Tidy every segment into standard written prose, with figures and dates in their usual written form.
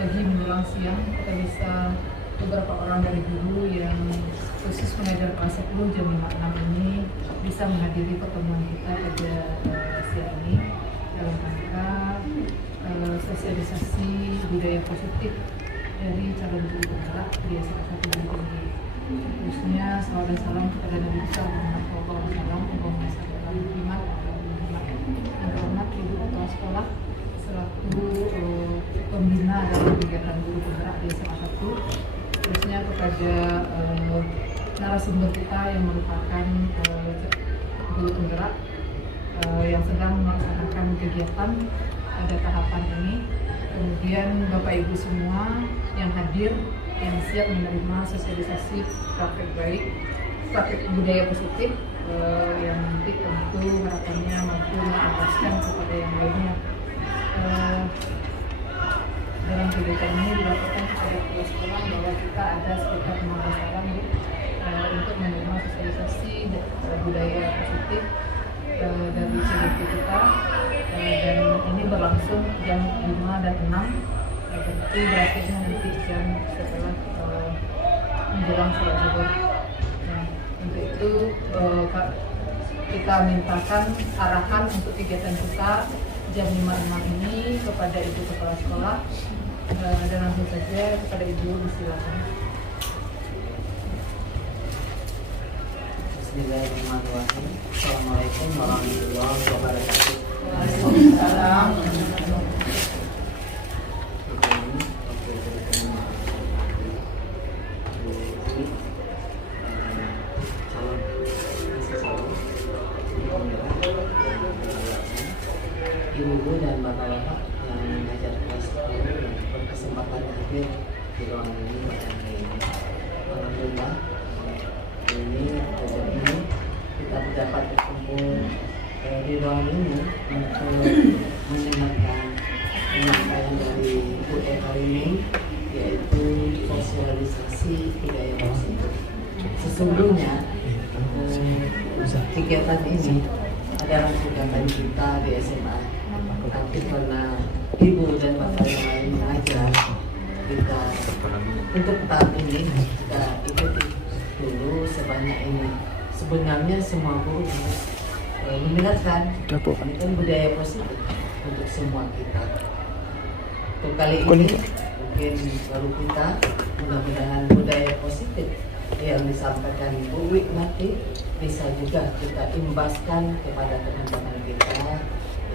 pagi menjelang siang kita bisa beberapa orang dari guru yang khusus mengajar kelas 10 jam 5.06 ini bisa menghadiri pertemuan kita pada siang ini dalam rangka sosialisasi budaya positif dari calon guru penggerak di SMA 1 Bukit Tinggi. Khususnya salawat dan salam kepada Nabi besar Muhammad SAW, yang terhormat Ibu Kepala Sekolah selaku pembina dalam kegiatan guru penggerak di SMA 1, khususnya kepada narasumber kita yang merupakan guru penggerak yang sedang melaksanakan kegiatan pada tahapan ini, kemudian Bapak Ibu semua yang hadir yang siap menerima sosialisasi praktek budaya positif yang nanti tentu harapannya mampu mengajarkan kepada yang lainnya. Dalam kegiatan ini dilakukan kepada kepala sekolah bahwa kita ada sekitar 15 orang untuk menerima sosialisasi budaya positif dari CDP kita, dan ini berlangsung jam 5 dan 6, berarti nanti jam setelah menjelang sholat zuhur. Nah, untuk itu kita mintakan arahan untuk kegiatan kita jam 5.06 ini kepada Ibu Kepala Sekolah, dan langsung saja kepada Ibu disilakan. Bismillahirrahmanirrahim. Assalamualaikum warahmatullahi wabarakatuh. Waalaikumsalam. Ibu dan bapak-bapak yang mengajar kelas 10 yang berkesempatan hadir di ruangan ini pada hari ini. Alhamdulillah, ini kita dapat berkumpul di ruangan ini untuk mendengarkan penyampaian dari Ibu Eva ini, yaitu sosialisasi budaya positif. Sesungguhnya kegiatan ini adalah kegiatan kita di SMA, tapi karena ibu dan bapak yang lain mengajar, kita untuk tahun ini kita ikuti dulu sebanyak ini. Sebenarnya semua guru harus mendengarkan, ini kan budaya positif untuk semua kita. Untuk kali ini mungkin baru kita, mudah-mudahan budaya positif yang disampaikan Bu Wik nanti bisa juga kita imbaskan kepada teman-teman kita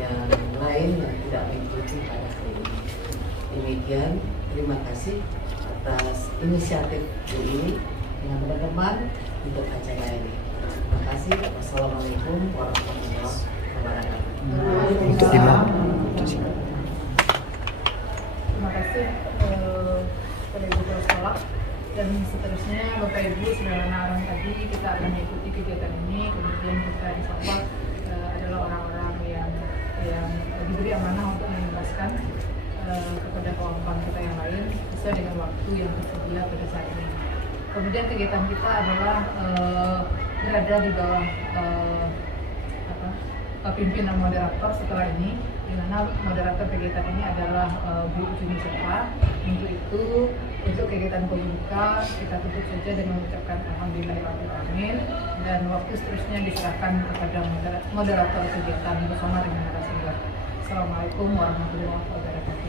yang lain yang tidak mengikuti pada hari ini. Demikian, terima kasih atas inisiatif Bu ini dengan teman-teman untuk acara ini. Terima kasih. Wassalamualaikum warahmatullahi wabarakatuh. Untuk imam. Terima kasih kepada Ibu Kepala Sekolah. Dan seterusnya Bapak Ibu sebagaimana arahan tadi, kita akan mengikuti kegiatan ini, kemudian kita insyaallah adalah orang-orang yang diberi amanah untuk menjelaskan kepada kawan-kawan kita yang lain sesuai dengan waktu yang tersedia pada saat ini. Kemudian kegiatan kita adalah berada di bawah pimpinan moderator setelah ini, di mana moderator kegiatan ini adalah Bu Juni Serta. Untuk itu, untuk kegiatan pembuka kita tutup saja dengan mengucapkan alhamdulillahirrahmanirrahim, dan waktu seterusnya diserahkan kepada moderator kegiatan bersama dengan narasumber. Assalamualaikum warahmatullahi wabarakatuh.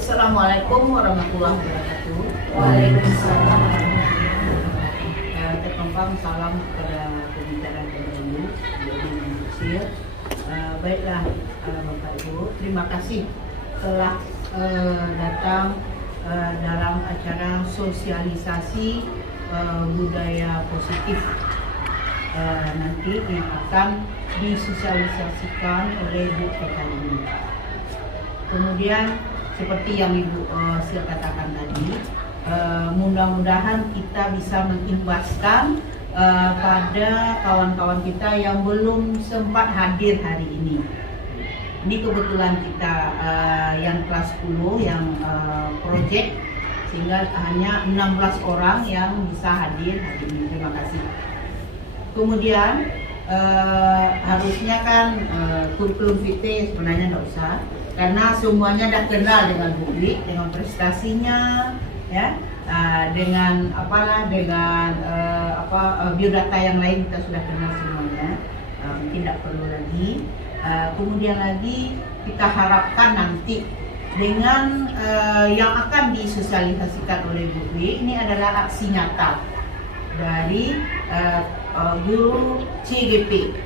Assalamualaikum warahmatullahi wabarakatuh. Waalaikumsalam. Terkembang salam kepada pembicaraan dulu, jadi manusia. Baiklah Bapak Ibu, terima kasih telah datang dalam acara sosialisasi budaya positif nanti yang akan disosialisasikan oleh Bu Eka ini. Kemudian seperti yang Ibu Sil katakan tadi, mudah-mudahan kita bisa mengimbaskan pada kawan-kawan kita yang belum sempat hadir hari ini. Ini kebetulan kita yang kelas 10 yang project, sehingga hanya 16 orang yang bisa hadir hari ini. Terima kasih. Kemudian harusnya kan kurikulum vitae sebenarnya nggak usah, karena semuanya dah kenal dengan publik, dengan prestasinya, ya, dengan biodata yang lain kita sudah kenal semuanya, mungkin tidak perlu lagi. Kemudian lagi kita harapkan nanti dengan yang akan disosialisasikan oleh Bu Dwi, ini adalah aksi nyata dari guru CGP,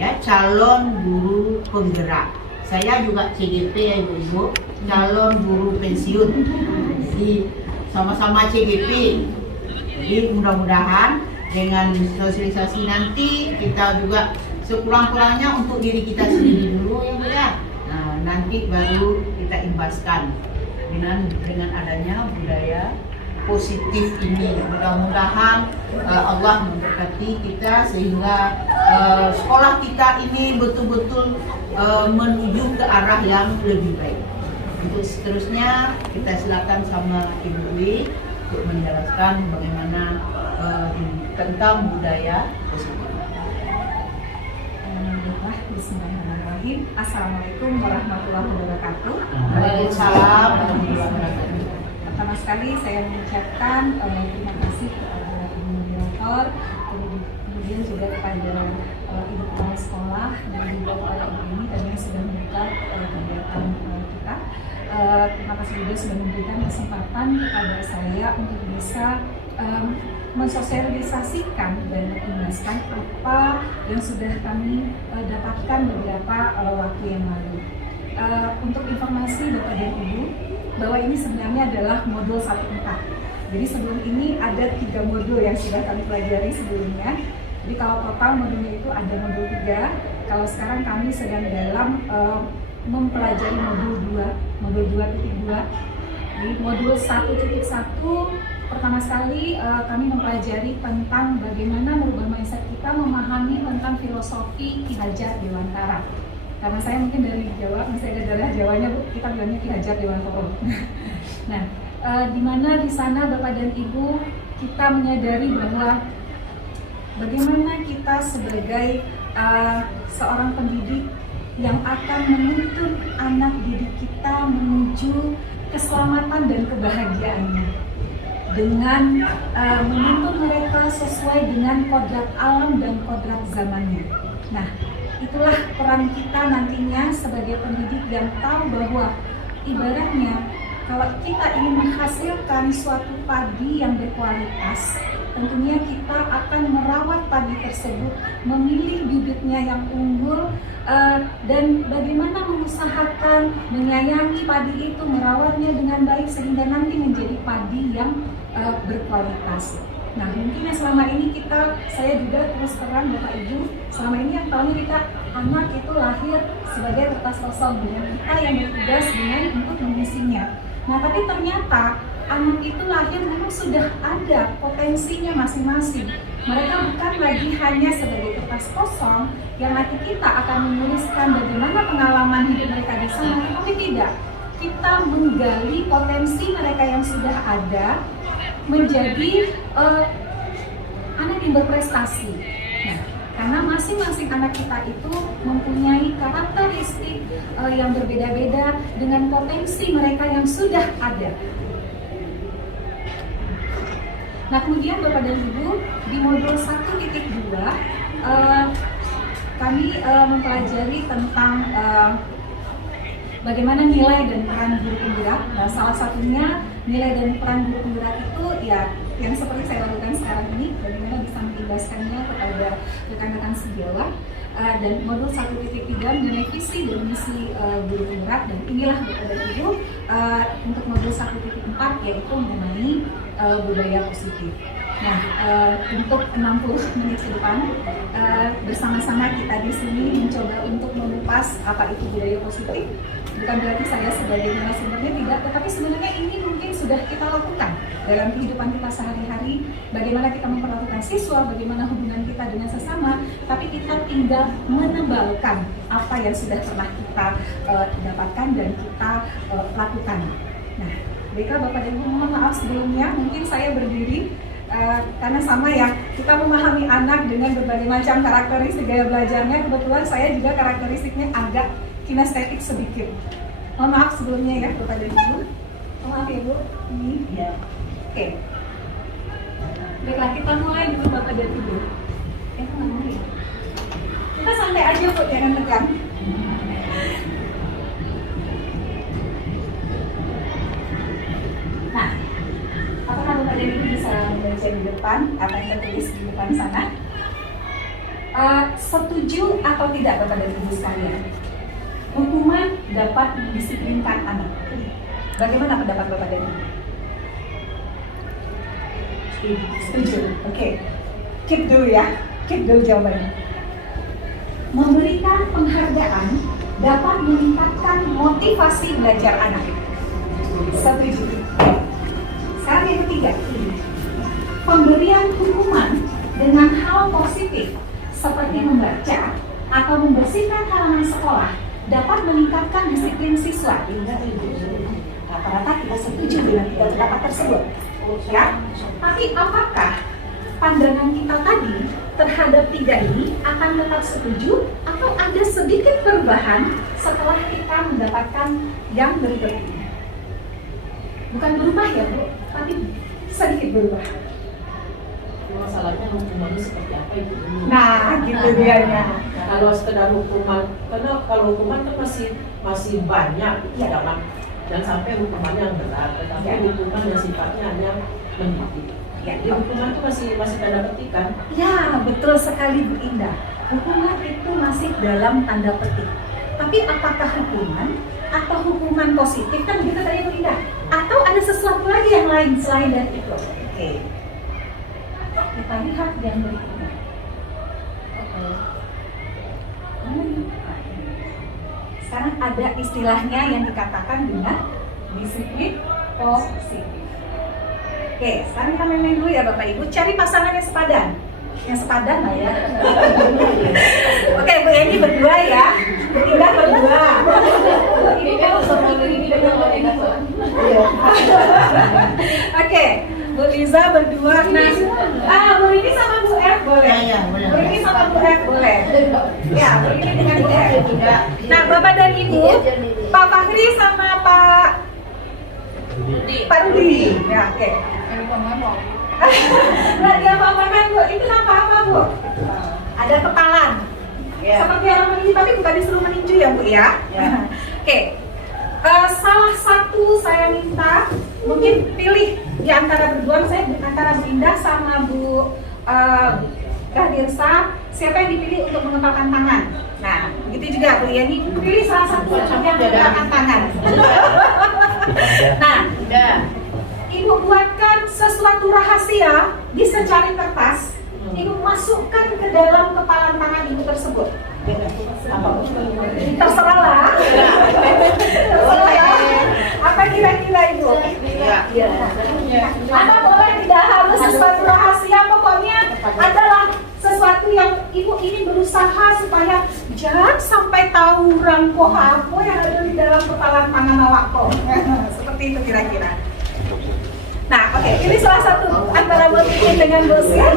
ya, calon guru penggerak. Saya juga CGP ya Ibu, calon guru pensiun. Jadi sama-sama CGP. Jadi mudah-mudahan dengan sosialisasi nanti kita juga sekurang-kurangnya untuk diri kita sendiri dulu ya Bu ya. Nah, nanti baru kita imbaskan dengan adanya budaya positif ini. Mudah-mudahan Allah memberkati kita sehingga sekolah kita ini betul-betul menuju ke arah yang lebih baik. Untuk seterusnya kita silakan sama Ibu Dwi untuk menjelaskan bagaimana tentang budaya positif. Bismillahirrahmanirrahim. Assalamualaikum warahmatullahi wabarakatuh. Waalaikumsalam warahmatullahi wabarakatuh. Pertama sekali saya mengucapkan terima kasih kepada Ibu Moderator, kemudian juga kepada Ibu Kepala Sekolah dan juga kepada Ibu ini dan yang sudah membuka kegiatan kita. Terima kasih juga sudah memberikan kesempatan kepada saya untuk bisa mensosialisasikan dan mengimbaskan apa yang sudah kami dapatkan beberapa waktu yang lalu. Untuk informasi Bapak dan Ibu, bahwa ini sebenarnya adalah modul 1-4. Jadi sebelum ini ada 3 modul yang sudah kami pelajari sebelumnya. Jadi kalau total modulnya itu ada modul 3. Kalau sekarang kami sedang dalam mempelajari modul 2.2. Di modul 1.1 pertama sekali kami mempelajari tentang bagaimana merubah mindset kita memahami tentang filosofi Ki Hajar Dewantara. Karena saya mungkin dari Jawa, masih ada darah Jawanya Bu, kita bilangnya Ki Hajar Dewantara. Nah, di mana di sana Bapak dan Ibu kita menyadari bahwa bagaimana kita sebagai seorang pendidik yang akan menuntun anak didik kita menuju keselamatan dan kebahagiaannya dengan menuntun mereka sesuai dengan kodrat alam dan kodrat zamannya. Nah, itulah peran kita nantinya sebagai pendidik yang tahu bahwa ibaratnya kalau kita ingin menghasilkan suatu padi yang berkualitas, tentunya kita akan merawat padi tersebut, memilih bibitnya yang unggul, dan bagaimana mengusahakan menyayangi padi itu, merawatnya dengan baik sehingga nanti menjadi padi yang berkualitas. Nah, mungkin yang selama ini saya juga terus terang Bapak Ibu, selama ini yang tahunya kita anak itu lahir sebagai kertas kosong dengan kita yang bertugas dengan untuk mengisinya. Nah, tapi ternyata anak itu lahir memang sudah ada potensinya masing-masing. Mereka bukan lagi hanya sebagai kertas kosong yang nanti kita akan menuliskan bagaimana pengalaman hidup mereka di sana, tapi tidak. Kita menggali potensi mereka yang sudah ada menjadi anak yang berprestasi. Nah, karena masing-masing anak kita itu mempunyai karakteristik yang berbeda-beda dengan potensi mereka yang sudah ada. Nah, kemudian Bapak dan Ibu, di modul 1.2 kami mempelajari tentang bagaimana nilai dan peran guru penggerak. Nah, salah satunya nilai dan peran guru penggerak itu ya yang seperti saya lakukan sekarang ini, bagaimana bisa mengimbaskannya kepada rekan-rekan sejawat. Dan modul 1.3 mengenai visi dan misi guru penggerak, dan inilah Bapak dan Ibu untuk modul 1.4 yaitu mengenai budaya positif. Nah, untuk 60 menit ke depan bersama-sama kita di sini mencoba untuk mengupas apa itu budaya positif. Bukan berarti saya sebagai narasumbernya tidak, tetapi sebenarnya ini mungkin sudah kita lakukan dalam kehidupan kita sehari-hari, bagaimana kita memperlakukan siswa, bagaimana hubungan kita dengan sesama, tapi kita tinggal menebalkan apa yang sudah pernah kita dapatkan dan kita lakukan. Nah, baiklah Bapak dan Ibu, mohon maaf sebelumnya, mungkin saya berdiri karena sama ya, kita memahami anak dengan berbagai macam karakteristik gaya belajarnya. Kebetulan saya juga karakteristiknya agak kinestetik sedikit. Mohon maaf sebelumnya ya Bapak dan Ibu. Mohon maaf ya Bu. Ini ya. Oke. Baiklah, kita mulai dulu Bapak dan Ibu. Kita santai aja Bu, jangan tegang. Nah, apakah Bapak dan Ibu bisa membaca di depan apa yang tertulis di depan sana? Setuju atau tidak Bapak dan Ibu sekalian? Hukuman dapat mendisiplinkan anak. Bagaimana pendapat Bapak dan Ibu? Setuju. Oke. Keep dulu ya. Keep dulu jawabannya. Memberikan penghargaan dapat meningkatkan motivasi belajar anak. Setuju. Sekarang yang ketiga, pemberian hukuman dengan hal positif seperti membaca atau membersihkan halaman sekolah dapat meningkatkan disiplin siswa. Rata-rata kita setuju dengan pendapat tersebut, ya. Tapi apakah pandangan kita tadi terhadap tiga ini akan tetap setuju atau ada sedikit perubahan setelah kita mendapatkan yang berikut ini? Bukan berubah ya Bu, tapi sedikit berubah. Masalahnya hukumannya seperti apa itu? Nah, gitu dia ya. Kalau sekedar hukuman, karena kalau hukuman kan masih banyak, jangan sampai hukumannya yang berat, tetapi hukuman yang sifatnya hanya mendidik. Jadi hukuman itu masih tanda petik kan? Ya, betul sekali Bu Indah. Hukuman itu masih dalam tanda petik. Tapi apakah hukuman atau hukuman positif kan begitu tadi Bu Indah? Atau ada sesuatu lagi yang lain selain dari itu? Oke. Kita lihat yang berikutnya. Sekarang ada istilahnya yang dikatakan dengan disiplin positif. Oke, sekarang kita main dulu ya Bapak Ibu. Cari pasangan yang sepadan. Yang sepadan lah ya. Oke, Bu Eni berdua ya. Bu Indah berdua. Ini kan ini Oke, Bu Liza berdua. Nah, Bu Rini sama Bu F boleh. Bu Rini sama Bu F boleh. Ya, Bu Rini dengan Bu F. Nah, Bapak dan Ibu, Pak Fahri sama Pak Rudi. Ya, oke. Nah, dia apa-apakan Bu, itu nama apa Bu? Ada kepalan. Seperti orang meninju, tapi bukan disuruh meninju ya Bu ya. Oke. Salah satu saya minta mungkin pilih di antara berdua, saya antara Bu Indah sama Bu Radirsa, siapa yang dipilih untuk mengepalkan tangan? Nah, begitu juga Bu Yani, pilih salah satu yang mengepalkan tangan. Nah, Ibu buatkan sesuatu rahasia di secari kertas. Ibu masukkan ke dalam kepalan tangan Ibu tersebut. Terserahlah. Apa kira-kira Ibu? Apa boleh tidak harus sesuatu rahasia, pokoknya adalah sesuatu yang Ibu ingin berusaha supaya jangan sampai tahu rangko apa yang ada di dalam kepalan tangan awakku. Seperti itu kira-kira. Nah, oke, ini salah satu antara Bu Titin dengan Bu Sia.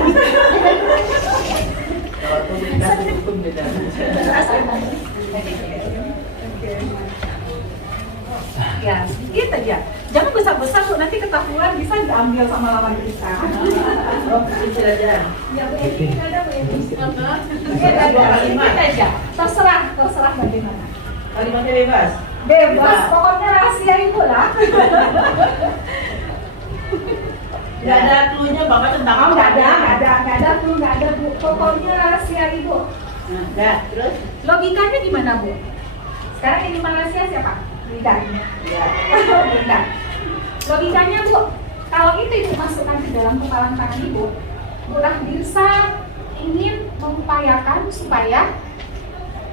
Kalau itu dikasih hukum beda. Ya, sedikit aja. Jangan besar-besar Bu, nanti ketahuan bisa diambil sama lawan kita. Kecil aja. Ya Bu Eni, ada Bu Eni. Sedikit aja. Terserah bagaimana. Kalimatnya bebas. Bebas, pokoknya rahasia Ibu lah. Nggak ada cluenya Bapak tentang apa? Nggak ada Bu. Pokoknya rahasia Ibu. Nah, terus? Logikanya gimana Bu? Sekarang ini rahasia siapa? Indah. Ya. Indah. Logikanya Bu, kalau itu Ibu masukkan ke dalam kepalan tangan Ibu, Bu Rahdirsa ingin mengupayakan supaya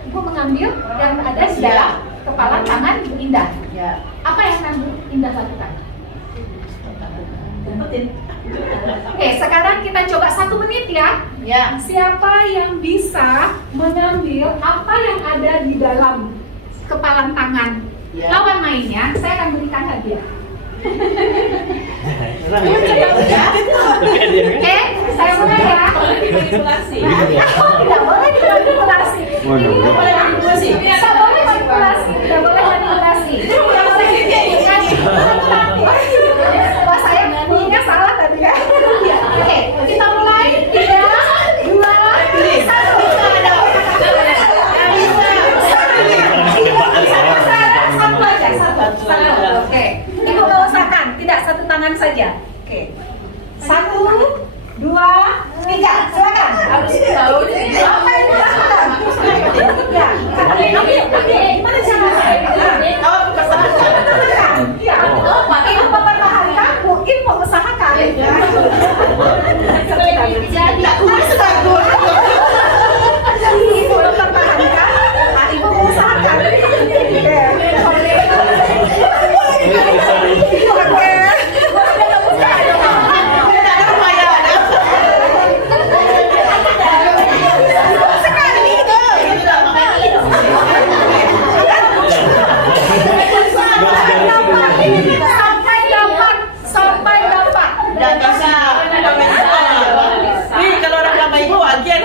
Ibu mengambil yang ada di dalam kepalan tangan Ibu Indah. Ya. Apa yang akan Bu Indah lakukan? umpetin. Oke, sekarang kita coba 1 menit ya. Ya. Siapa yang bisa mengambil apa yang ada di dalam kepalan tangan Ya. lawan mainnya, saya akan berikan hadiah. Oke, saya mulai ya. Dimanipulasi. Oh, tidak boleh dimanipulasi. Waduh. Tidak boleh manipulasi. Tidak boleh manipulasi. Tidak boleh manipulasi. Wah, saya bunyinya salah tadi ya. Oke, kita mulai. 3, 2, 1. Satu aja, satu. Oke, Ibu nggak usahakan, tidak 1 tangan saja. Oke, 1, 2, 3, silakan. Harus tahu apa itu lakukan. Ya, ambil. Gimana caranya? Oh, pertahankan. Ya, Ibu mempertahankan, mungkin mengusahakan. Ibu mempertahankan, Ibu mengusahakan. Sampai dapat. Dan bisa. Nih kalau orang damai itu wajar.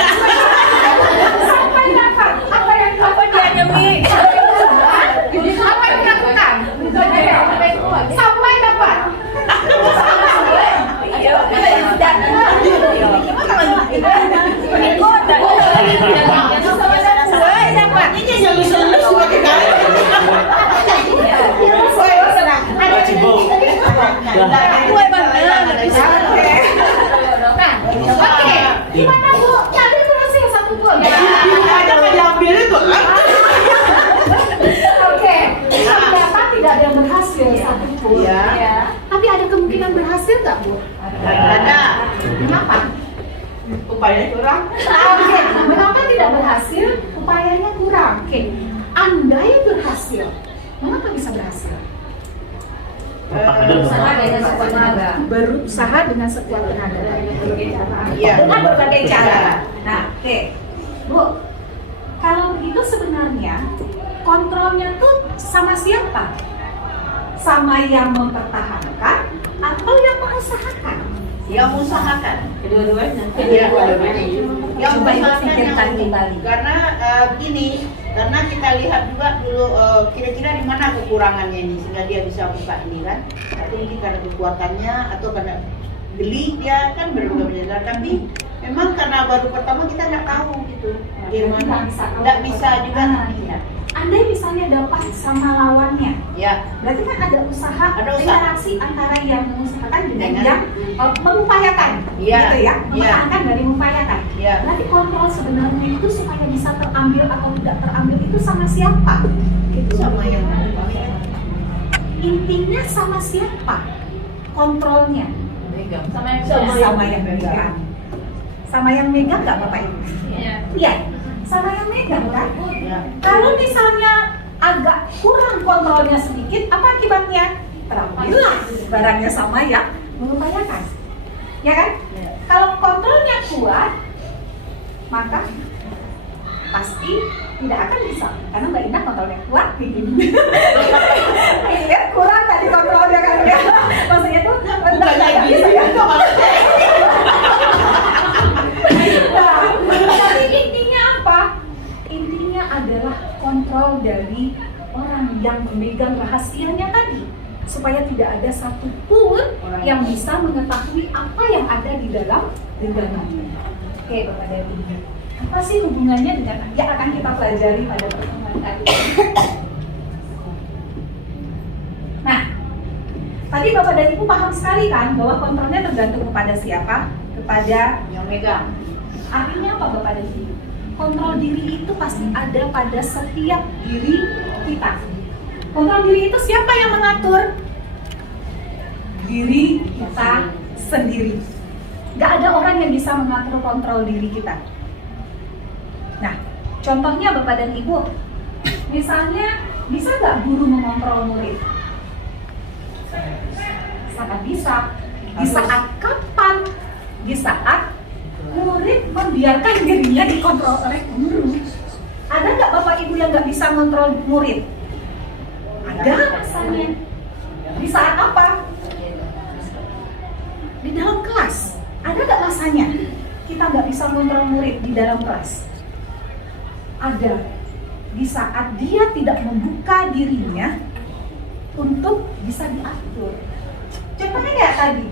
Sampai dapat. Apa yang dia nyemi? Apa yang dilakukan? Sampai dapat. Oke, gimana Bu? Tadi berhasil 1 gol. Ada yang diambil itu. Oke, ternyata tidak ada yang berhasil 1 gol. Iya. Tapi ada kemungkinan berhasil nggak Bu? Ada. Kenapa? Upaya kurang. Oke, mengapa tidak berhasil? Upayanya kurang. Oke, andai berhasil, mengapa bisa berhasil? Berusaha dengan sekuat tenaga. Berusaha dengan sekuat tenaga. Iya. Dengan berbagai cara. Nah, oke, Bu, kalau begitu sebenarnya kontrolnya tuh sama siapa? Sama yang mempertahankan atau yang mengusahakan? Yang mengusahakan. Kedua-duanya. Iya, yang Coba mengusahakan pikirkan yang kembali. karena begini, karena kita lihat juga dulu kira-kira di mana kekurangannya ini sehingga dia bisa buka ini kan. Atau ini karena kekuatannya atau karena beli dia kan berbeda-beda. Tapi memang karena baru pertama kita nggak tahu gitu. Gimana? Nggak bisa juga. Iya. Andai misalnya dapat sama lawannya, Ya. berarti kan ada usaha, Ada usaha. interaksi antara yang mengusahakan dengan Dengan- yang mengupayakan, Iya. gitu ya, Iya. mempertahankan dari mengupayakan. Iya. Berarti kontrol sebenarnya itu supaya bisa terambil atau tidak terambil itu sama siapa? Gitu. Sama yang Intinya sama siapa kontrolnya? megang. Sama yang megang. Sama yang megang nggak Bapak Ibu? Iya. Sama yang megang kan? Ya. Kalau misalnya agak kurang kontrolnya sedikit, apa akibatnya? Terambillah barangnya sama yang mengupayakan, ya kan? Ya. Kalau kontrolnya kuat, maka pasti tidak akan bisa, karena Mbak Indah kontrolnya kuat, iya kurang tadi kontrolnya kan ya? Maksudnya tuh nggak bisa ya? Nah, tapi intinya apa? Intinya adalah kontrol dari orang yang memegang rahasianya tadi, supaya tidak ada satupun yang bisa mengetahui apa yang ada di dalam genggamannya. Oke, Bapak dan Ibu, apa sih hubungannya dengan yang akan kita pelajari pada pertemuan kali ini? Nah, tadi Bapak dan Ibu paham sekali kan bahwa kontrolnya tergantung kepada siapa? Kepada Yang megang. artinya apa Bapak dan Ibu? Kontrol diri itu pasti ada pada setiap diri kita. Kontrol diri itu siapa yang mengatur? Diri kita sendiri. Gak ada orang yang bisa mengatur kontrol diri kita. Nah, contohnya Bapak dan Ibu, misalnya bisa gak guru mengontrol murid? Sangat bisa. Di saat kapan? Di saat murid membiarkan dirinya dikontrol oleh guru. Ada nggak Bapak Ibu yang nggak bisa kontrol murid? Ada masanya. Di saat apa? Di dalam kelas. Ada nggak masanya kita nggak bisa kontrol murid di dalam kelas? Ada. Di saat dia tidak membuka dirinya untuk bisa diatur. Contohnya kayak tadi,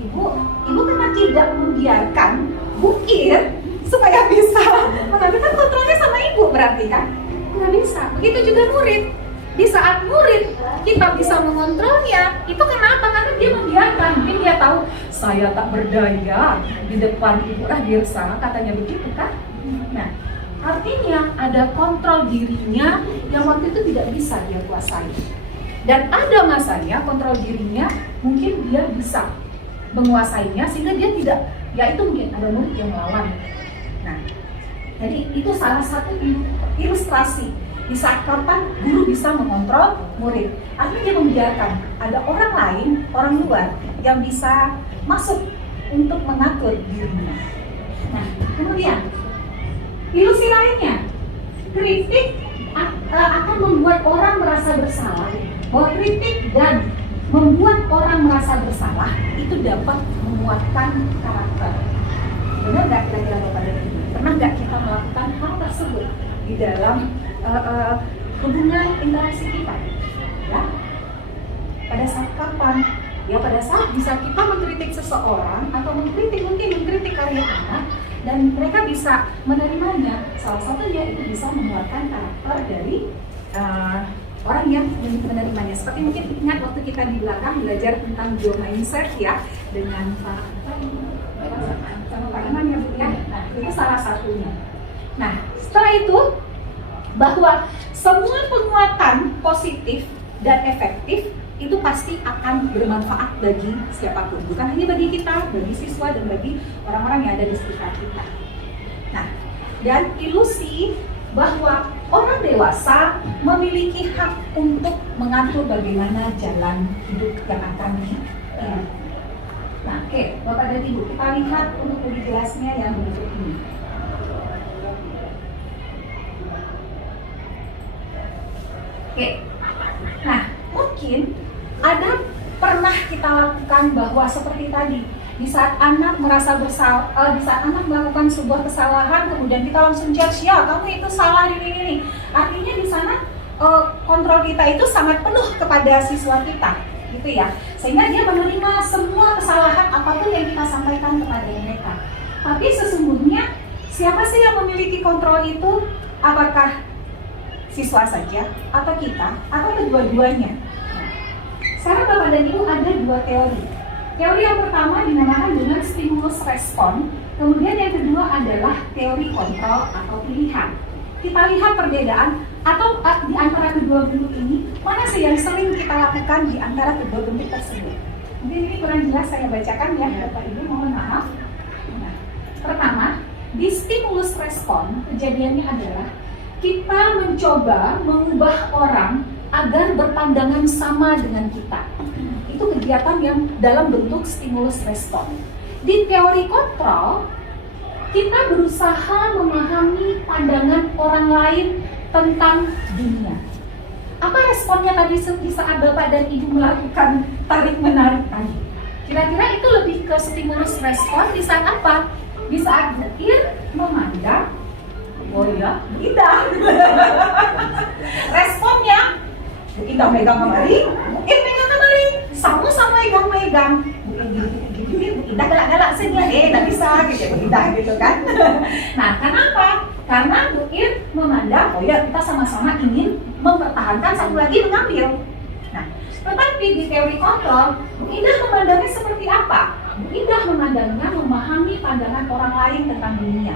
ibu karena tidak membiarkan Bu Ir supaya bisa mengambilkan kontrolnya sama ibu, berarti kan nggak bisa. Begitu juga murid. Di saat murid kita bisa mengontrolnya, itu kenapa? Karena dia membiarkan. Mungkin dia tahu saya tak berdaya di depan ibu Radirsa, katanya begitu kan? Nah, artinya ada kontrol dirinya yang waktu itu tidak bisa dia kuasai. Dan ada masanya kontrol dirinya mungkin dia bisa menguasainya sehingga dia tidak, ya itu mungkin ada murid yang melawan. Nah, jadi itu salah satu ilustrasi di saat kapan guru bisa mengontrol murid. Artinya dia membiarkan ada orang lain, orang luar yang bisa masuk untuk mengatur dirinya. Nah, kemudian ilusi lainnya, kritik akan membuat orang merasa bersalah. Bahwa kritik dan membuat orang merasa bersalah itu dapat menguatkan karakter. Benar nggak kira-kira Bapak dan Ibu? Pernah nggak kita melakukan hal tersebut di dalam hubungan interaksi kita? Ya, pada saat kapan? Ya pada saat bisa kita mengkritik seseorang atau mungkin mengkritik karya anak dan mereka bisa menerimanya. Salah satunya itu bisa menguatkan karakter dari orang yang menerimanya. Seperti mungkin ingat waktu kita di belakang belajar tentang Joe mindset ya dengan Pak Iman ya Bu ya. Nah, itu salah satunya. Nah, setelah itu bahwa semua penguatan positif dan efektif itu pasti akan bermanfaat bagi siapapun, bukan hanya bagi kita, bagi siswa dan bagi orang-orang yang ada di sekitar kita. Nah, dan ilusi bahwa orang dewasa memiliki hak untuk mengatur bagaimana jalan hidup yang akan dipilih. Nah, oke, Bapak dan Ibu, kita lihat untuk lebih jelasnya yang berikut ini. Oke, nah mungkin ada pernah kita lakukan bahwa seperti tadi, di saat anak merasa bersalah, di saat anak melakukan sebuah kesalahan, kemudian kita langsung judge, ya kamu itu salah ini. Artinya di sana kontrol kita itu sangat penuh kepada siswa kita, gitu ya. Sehingga dia menerima semua kesalahan apapun yang kita sampaikan kepada mereka. Tapi sesungguhnya siapa sih yang memiliki kontrol itu? Apakah siswa saja, atau kita, atau kedua-duanya? Sekarang Bapak dan Ibu ada dua teori. Teori yang pertama dinamakan dengan stimulus respon, kemudian yang kedua adalah teori kontrol atau pilihan. Kita lihat perbedaan atau di antara kedua bentuk ini, mana sih yang sering kita lakukan di antara kedua bentuk tersebut. Mungkin ini kurang jelas saya bacakan ya Bapak Ibu, mohon maaf. Nah, pertama, di stimulus respon kejadiannya adalah kita mencoba mengubah orang agar berpandangan sama dengan kita. Itu kegiatan yang dalam bentuk stimulus respon. Di teori kontrol, kita berusaha memahami pandangan orang lain tentang dunia. Apa responnya tadi di saat Bapak dan Ibu melakukan tarik-menarik tadi? Kira-kira itu lebih ke stimulus respon di saat apa? Di saat Ir memandang, oh ya, indah. Responnya, Indah megang kemari, Ir megang kemari, sama-sama megang-megang. Gitu, Indah galak-galak saja, tak bisa gitu, Indah gitu kan. Nah, kenapa? Karena Bu Ir memandang, oh ya kita sama-sama ingin mempertahankan, satu lagi mengambil. Nah, tetapi di teori kontrol, Bu Indah memandangnya seperti apa? Bu Indah memandangnya memahami pandangan orang lain tentang dunia.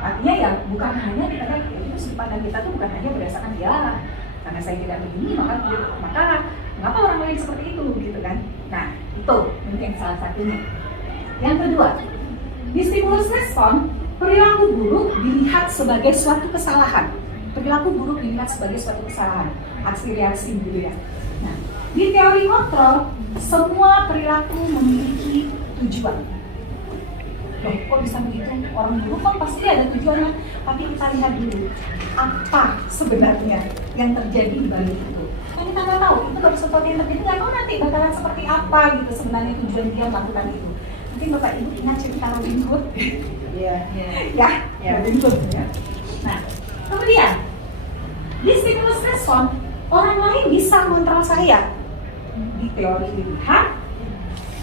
Artinya ya bukan hanya kita kan, itu sudut pandang kita tuh bukan hanya berdasarkan ya karena saya tidak begini maka mengapa orang lain seperti itu gitu kan. Nah itu mungkin salah satunya. Yang kedua, di stimulus respon, perilaku buruk dilihat sebagai suatu kesalahan. Perilaku buruk dilihat sebagai suatu kesalahan, aksi reaksi gitu ya. Nah di teori kontrol, semua perilaku memiliki memiliki tujuan. Loh, kok bisa begitu? Orang dulu kan pasti ada tujuannya. Tapi kita lihat dulu, apa sebenarnya yang terjadi di balik itu. Kan kita nggak tahu, itu baru sesuatu yang terjadi, nggak tahu nanti bakalan seperti apa gitu sebenarnya tujuan dia melakukan itu. Mungkin Bapak Ibu ingat cerita Robin Hood? Iya. Ya, Robin Hood ya. Nah, kemudian di stimulus respon, orang lain bisa mengontrol saya. Di teori dilihat,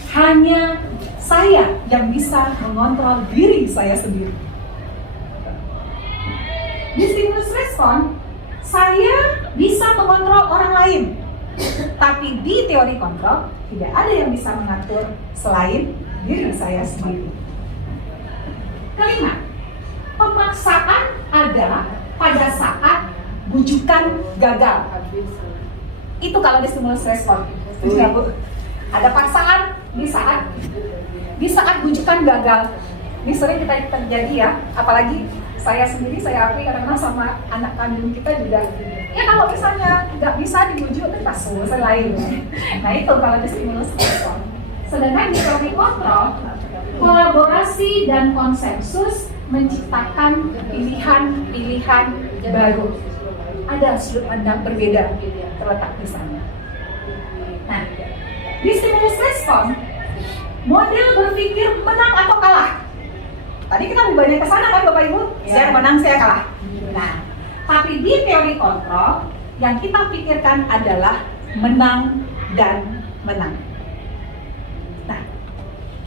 hanya saya yang bisa mengontrol diri saya sendiri. Di stimulus respon, saya bisa mengontrol orang lain. Tapi di teori kontrol, tidak ada yang bisa mengatur selain diri saya sendiri. Kelima, pemaksaan ada pada saat bujukan gagal. Itu kalau di stimulus respon. Ya, Bu. Ada paksaan di saat bujukan gagal. Ini sering kita terjadi ya, apalagi saya sendiri, saya akui kadang-kadang sama anak kandung kita juga. Ya kalau misalnya nggak bisa dibujuk, kita selesai. Nah itu kalau di stimulus respon. Sedangkan di teori kontrol, kolaborasi dan konsensus menciptakan pilihan-pilihan baru. Ada sudut pandang berbeda terletak di sana. Nah, di stimulus respon, model berpikir menang atau kalah. Tadi kita lebih banyak ke sana kan Bapak Ibu? Saya menang, saya kalah. Nah, tapi di teori kontrol, yang kita pikirkan adalah menang dan menang. Nah,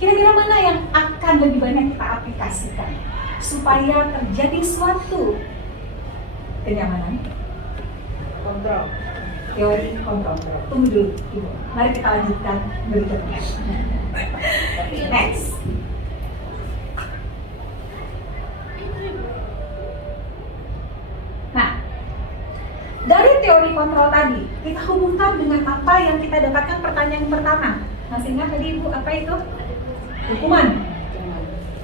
kira-kira mana yang akan lebih banyak kita aplikasikan supaya terjadi suatu kenyamanan? Kontrol. Teori kontrol. Tunggu dulu, Ibu. Mari kita lanjutkan berikutnya. Next. Nah, dari teori kontrol tadi, kita hubungkan dengan apa yang kita dapatkan pertanyaan pertama. Masih ingat tadi Ibu apa itu? Hukuman.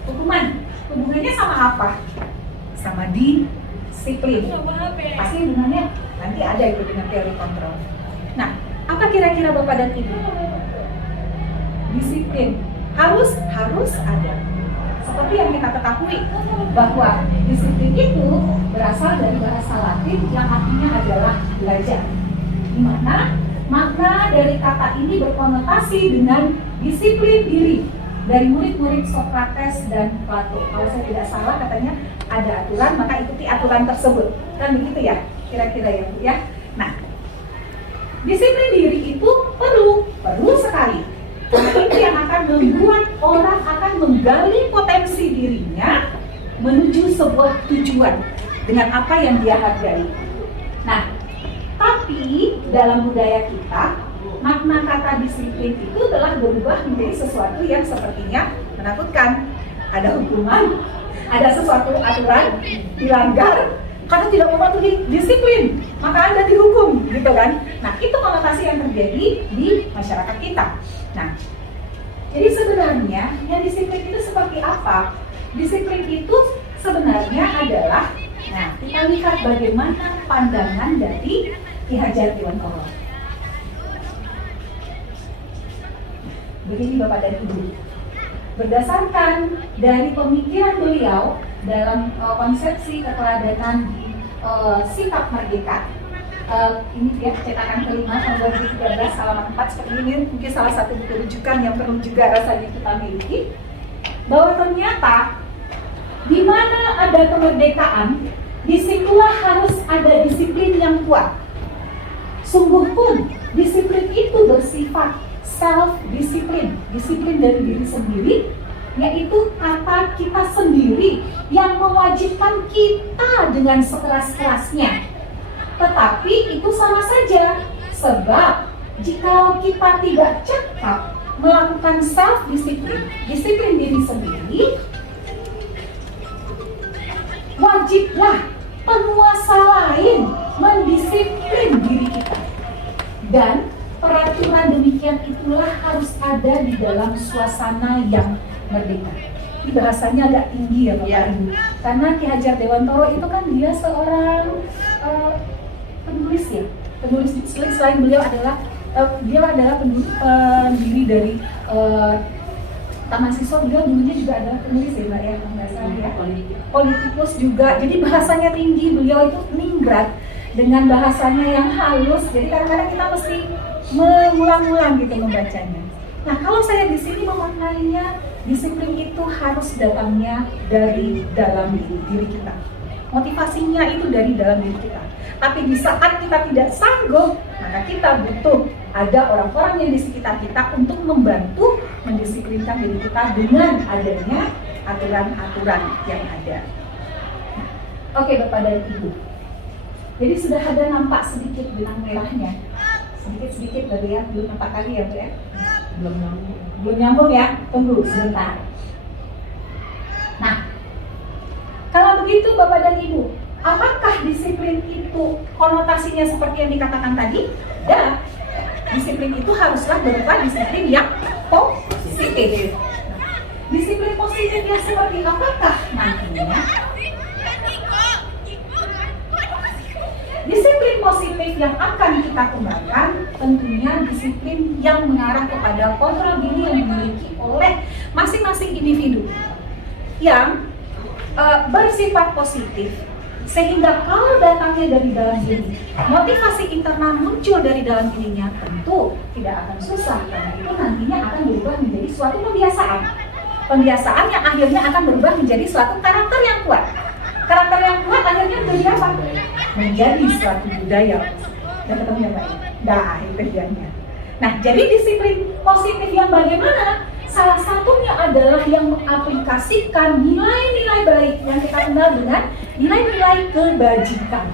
Hukuman. Hubungannya sama apa? Sama disiplin. Pasti hubungannya nanti ada itu dengan teori kontrol. Nah, apa kira-kira Bapak dan Ibu? Disiplin harus ada. Seperti yang kita ketahui bahwa disiplin itu berasal dari bahasa Latin yang artinya adalah belajar. Di mana makna dari kata ini berkonotasi dengan disiplin diri dari murid-murid Socrates dan Plato. Kalau saya tidak salah katanya ada aturan, maka ikuti aturan tersebut. Kan begitu ya, kira-kira ya Bu ya. Nah, disiplin diri itu perlu sekali. Karena itu yang akan membuat orang akan menggali potensi dirinya menuju sebuah tujuan dengan apa yang dia hargai. Nah, tapi dalam budaya kita, makna kata disiplin itu telah berubah menjadi sesuatu yang sepertinya menakutkan. Ada hukuman, ada sesuatu aturan dilanggar karena tidak mematuhi disiplin, maka Anda dihukum, gitu kan? Nah, itu konotasi yang terjadi di masyarakat kita. Nah, jadi sebenarnya yang disiplin itu seperti apa? Disiplin itu sebenarnya adalah, nah kita lihat bagaimana pandangan dari Ki Hajar Dewantara. Begini Bapak dan Ibu, berdasarkan dari pemikiran beliau dalam konsepsi keteladanan di Sikap Merdeka, ini dia cetakan kelima tahun 2013 halaman 4 seperti ini, mungkin salah satu buku rujukan yang perlu juga rasanya kita miliki, bahwa ternyata di mana ada kemerdekaan, disitulah harus ada disiplin yang kuat. Sungguh pun disiplin itu bersifat self-disiplin, disiplin dari diri sendiri, yaitu kata kita sendiri yang mewajibkan kita dengan sekeras-kerasnya. Tetapi itu sama saja, sebab jika kita tidak cekap melakukan self-disiplin, disiplin diri sendiri, wajiblah penguasa lain mendisiplin diri kita. Dan peraturan demikian itulah harus ada di dalam suasana yang merdeka. Ini bahasanya agak tinggi ya Bapak Ibu. Karena Ki Hajar Dewantara itu kan dia seorang penulis ya. Penulis selain beliau adalah pendiri dari Taman Siswa, beliau dulunya juga adalah penulis ya Mbak ya, kalau nggak salah ya. Politikus juga, jadi bahasanya tinggi, beliau itu ningrat dengan bahasanya yang halus, jadi kadang-kadang kita mesti mengulang-ulang gitu membacanya. Nah, kalau saya di sini memaknainya, disiplin itu harus datangnya dari dalam diri kita. Motivasinya itu dari dalam diri kita. Tapi di saat kita tidak sanggup, maka kita butuh ada orang-orang yang di sekitar kita untuk membantu mendisiplinkan diri kita dengan adanya aturan-aturan yang ada. Nah, oke Bapak dan Ibu. Jadi sudah ada nampak sedikit benang merahnya. Sedikit-sedikit dari ya, belum nampak kali ya Bu ya? Belum nyambung ya? Tunggu sebentar. Nah, kalau begitu Bapak dan Ibu, apakah disiplin itu konotasinya seperti yang dikatakan tadi? Ya, disiplin itu haruslah berupa disiplin yang positif. Disiplin positif yang seperti apakah nantinya? Disiplin positif yang akan kita kembangkan tentunya disiplin yang mengarah kepada kontrol diri yang dimiliki oleh masing-masing individu yang bersifat positif, sehingga kalau datangnya dari dalam diri, motivasi internal muncul dari dalam dirinya, tentu tidak akan susah karena itu nantinya akan berubah menjadi suatu kebiasaan. Kebiasaan yang akhirnya akan berubah menjadi suatu karakter yang kuat. Karakter yang kuat akhirnya menjadi apa? Menjadi suatu budaya. Dan ketemu ya Pak? Nah, itu tujuannya. Nah, jadi disiplin positif yang bagaimana? Salah satunya adalah yang mengaplikasikan nilai-nilai baik yang kita kenal dengan nilai-nilai kebajikan.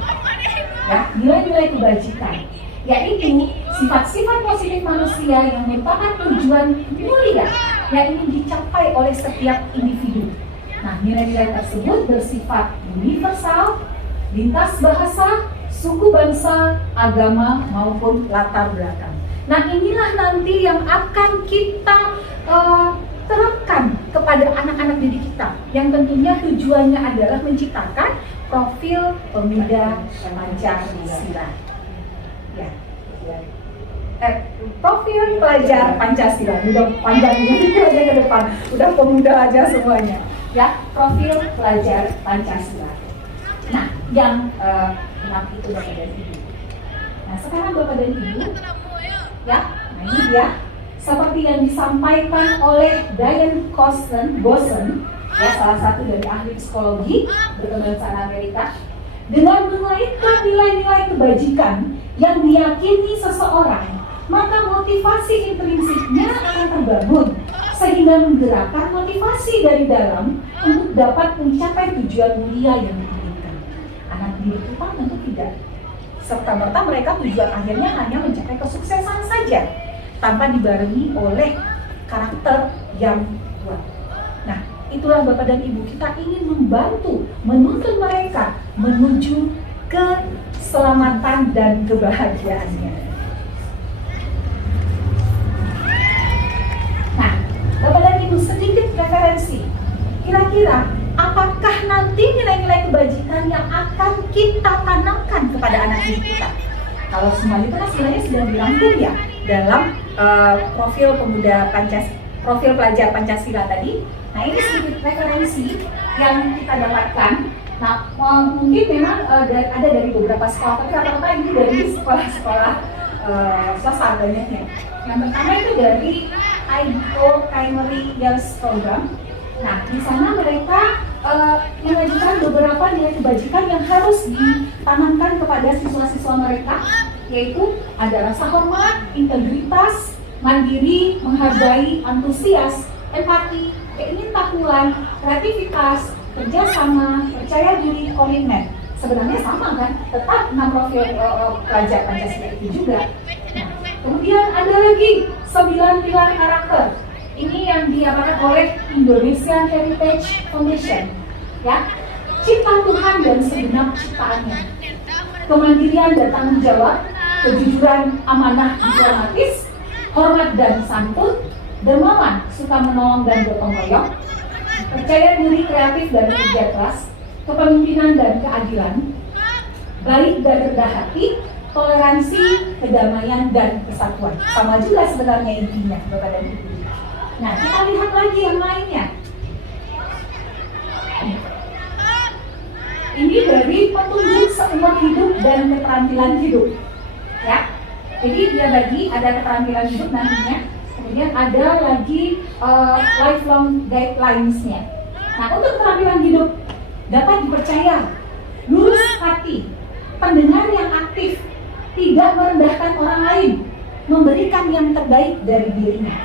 Ya, nilai-nilai kebajikan, yaitu sifat-sifat positif manusia yang merupakan tujuan mulia yang ingin dicapai oleh setiap individu. Nah, nilai-nilai tersebut bersifat universal, lintas bahasa, suku bangsa, agama, maupun latar belakang. Nah, inilah nanti yang akan kita terapkan kepada anak-anak didik kita, yang tentunya tujuannya adalah menciptakan profil pemuda Pancasila. Ya. Profil pelajar Pancasila, udah panjang ini aja ke depan, udah pemuda aja semuanya. Ya, profil pelajar Pancasila. Nah, yang kenapa itu Bapak dan Ibu. Nah, sekarang Bapak dan Ibu, ya, nah ini dia. Seperti yang disampaikan oleh Diane Boson, ya, salah satu dari ahli psikologi berkebangsaan Amerika, dengan mengaitkan nilai-nilai kebajikan yang diyakini seseorang, maka motivasi intrinsiknya akan terbangun sehingga menggerakkan motivasi dari dalam untuk dapat mencapai tujuan mulia yang diinginkan. Anak didik kita tentu tidak serta-merta mereka tujuan akhirnya hanya mencapai kesuksesan saja, tanpa dibarengi oleh karakter yang kuat. Nah, itulah Bapak dan Ibu, kita ingin membantu, menuntun mereka menuju keselamatan dan kebahagiaannya. Nah, Bapak dan Ibu, sedikit referensi. Kira-kira apakah nanti nilai-nilai kebajikan yang akan kita tanamkan kepada anak didik kita? Kalau semua itu kan sebenarnya sudah dirangkum ya dalam profil pemuda profil pelajar Pancasila tadi. Nah, ini sedikit referensi yang kita dapatkan. Nah, mungkin memang ada dari beberapa sekolah, tapi rata-rata ini dari sekolah-sekolah swasta banyaknya. Yang pertama itu dari IDO Primary Years Program. Nah, di sana mereka mengajukan beberapa nilai kebajikan yang harus ditanamkan kepada siswa-siswa mereka, yaitu ada rasa hormat, integritas, mandiri, menghargai, antusias, empati, keingintahuan, kreativitas, kerjasama, percaya diri, komitmen. Sebenarnya sama kan? Tetap 6 profil pelajar Pancasila itu juga. Nah, kemudian ada lagi 9 pilar karakter. Ini yang diamankan oleh Indonesian Heritage Foundation. Ya, cipta Tuhan dan segenap ciptaannya. Kemandirian dan tanggung jawab, kejujuran, amanah, diplomatis, hormat dan santun, dermawan, suka menolong dan gotong royong, percaya diri, kreatif dan kerja keras, kepemimpinan dan keadilan, baik dan rendah hati, toleransi, kedamaian dan kesatuan. Sama juga sebenarnya intinya, Bapak dan Ibu. Nah, kita lihat lagi yang lainnya. Ini dari petunjuk seumur hidup dan keterampilan hidup. Ya. Jadi dia bagi ada keterampilan hidup nantinya. Kemudian ada lagi lifelong guidelines-nya. Nah, untuk keterampilan hidup dapat dipercaya, lurus hati, pendengar yang aktif, tidak merendahkan orang lain, memberikan yang terbaik dari dirinya.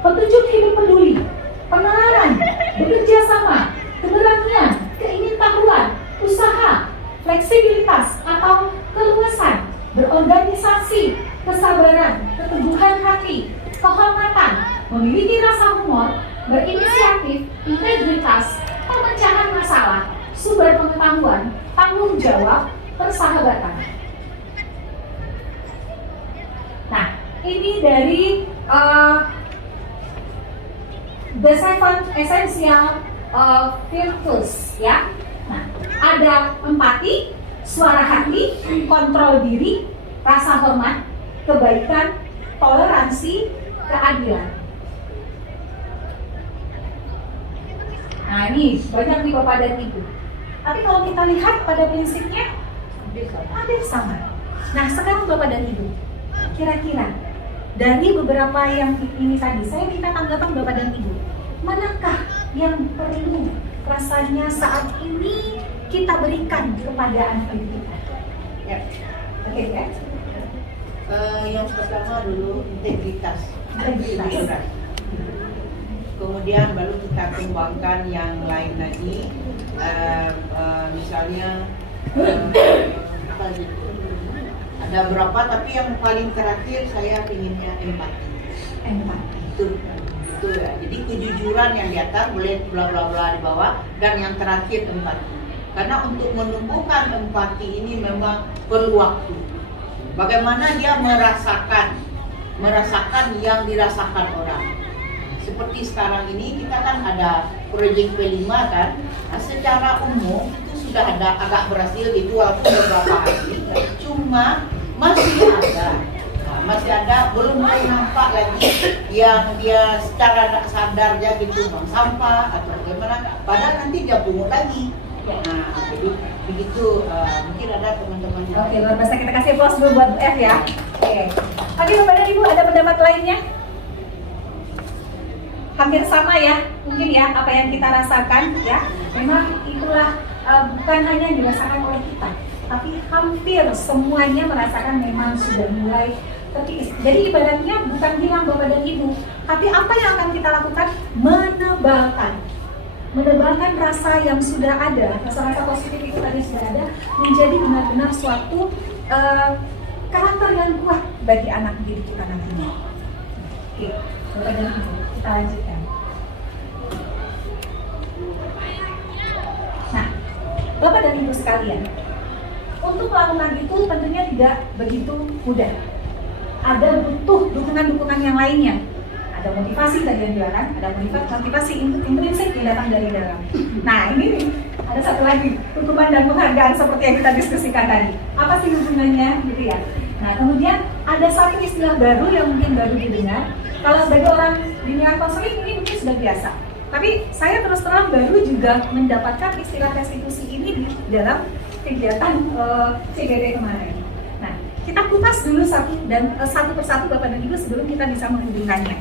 Petunjuk hidup peduli, penalaran, bekerja sama, keberanian, keingintahuan, usaha, fleksibilitas atau keluasan, berorganisasi, kesabaran, keteguhan hati, kehormatan, memiliki rasa humor, berinisiatif, integritas, pemecahan masalah, sumber pengetahuan, tanggung jawab, persahabatan. Nah, ini dari The Seven Essential Virtues, ya. Nah, ada empati, suara hati, kontrol diri, rasa hormat, kebaikan, toleransi, keadilan. Nah, ini banyak nih Bapak dan Ibu. Tapi kalau kita lihat pada prinsipnya hampir sama. Nah, sekarang Bapak dan Ibu, kira-kira dari beberapa yang ini tadi, saya minta tanggapan Bapak dan Ibu. Manakah yang perlu rasanya saat ini kita berikan kepada anak-anak kita? Ya. Oke, ya? Yang pertama dulu integritas. Integritas. Kemudian baru kita kembangkan yang lain lagi. Misalnya apa gitu. Ada berapa, tapi yang paling terakhir saya inginnya empati. Itu ya. Jadi kejujuran yang di atas, boleh bla bla bla di bawah, dan yang terakhir empati. Karena untuk menumbuhkan empati ini memang perlu waktu. Bagaimana dia merasakan yang dirasakan orang. Seperti sekarang ini kita kan ada proyek P5 kan. Nah, secara umum itu sudah ada agak berhasil dijual beberapa hari. Cuma masih ada, belum mulai nampak lagi yang dia secara tak sadar dia gitu buang sampah atau bagaimana, padahal nanti dia pungut lagi. Nah, jadi begitu. Mungkin ada teman-teman yang... Oke, luar biasa, kita kasih applause dulu buat Bu F ya. Oke, Bapak dan Ibu, ada pendapat lainnya? Hampir sama ya, mungkin ya apa yang kita rasakan ya. Memang itulah bukan hanya dirasakan oleh kita, tapi hampir semuanya merasakan memang sudah mulai terkikis. Jadi ibaratnya bukan hilang Bapak dan Ibu, tapi apa yang akan kita lakukan? Menebalkan rasa yang sudah ada, rasa-rasa positif itu tadi sudah ada, menjadi benar-benar suatu karakter yang kuat bagi anak didik kita nantinya. Oke, Bapak dan Ibu, kita lanjutkan. Nah, Bapak dan Ibu sekalian, untuk melakukan itu tentunya tidak begitu mudah. Ada butuh dukungan-dukungan yang lainnya. Ada motivasi tadi yang bilang kan, ada motivasi intrinsik yang datang dari dalam. Nah, ini nih, ada satu lagi, hukuman dan penghargaan seperti yang kita diskusikan tadi. Apa sih hubungannya gitu ya? Nah, kemudian ada satu istilah baru yang mungkin baru didengar. Kalau sebagai orang dunia konseling ini mungkin sudah biasa. Tapi saya terus terang baru juga mendapatkan istilah restitusi ini di dalam kegiatan CGD kemarin. Nah, kita kupas dulu satu persatu Bapak dan Ibu sebelum kita bisa menghubungkannya.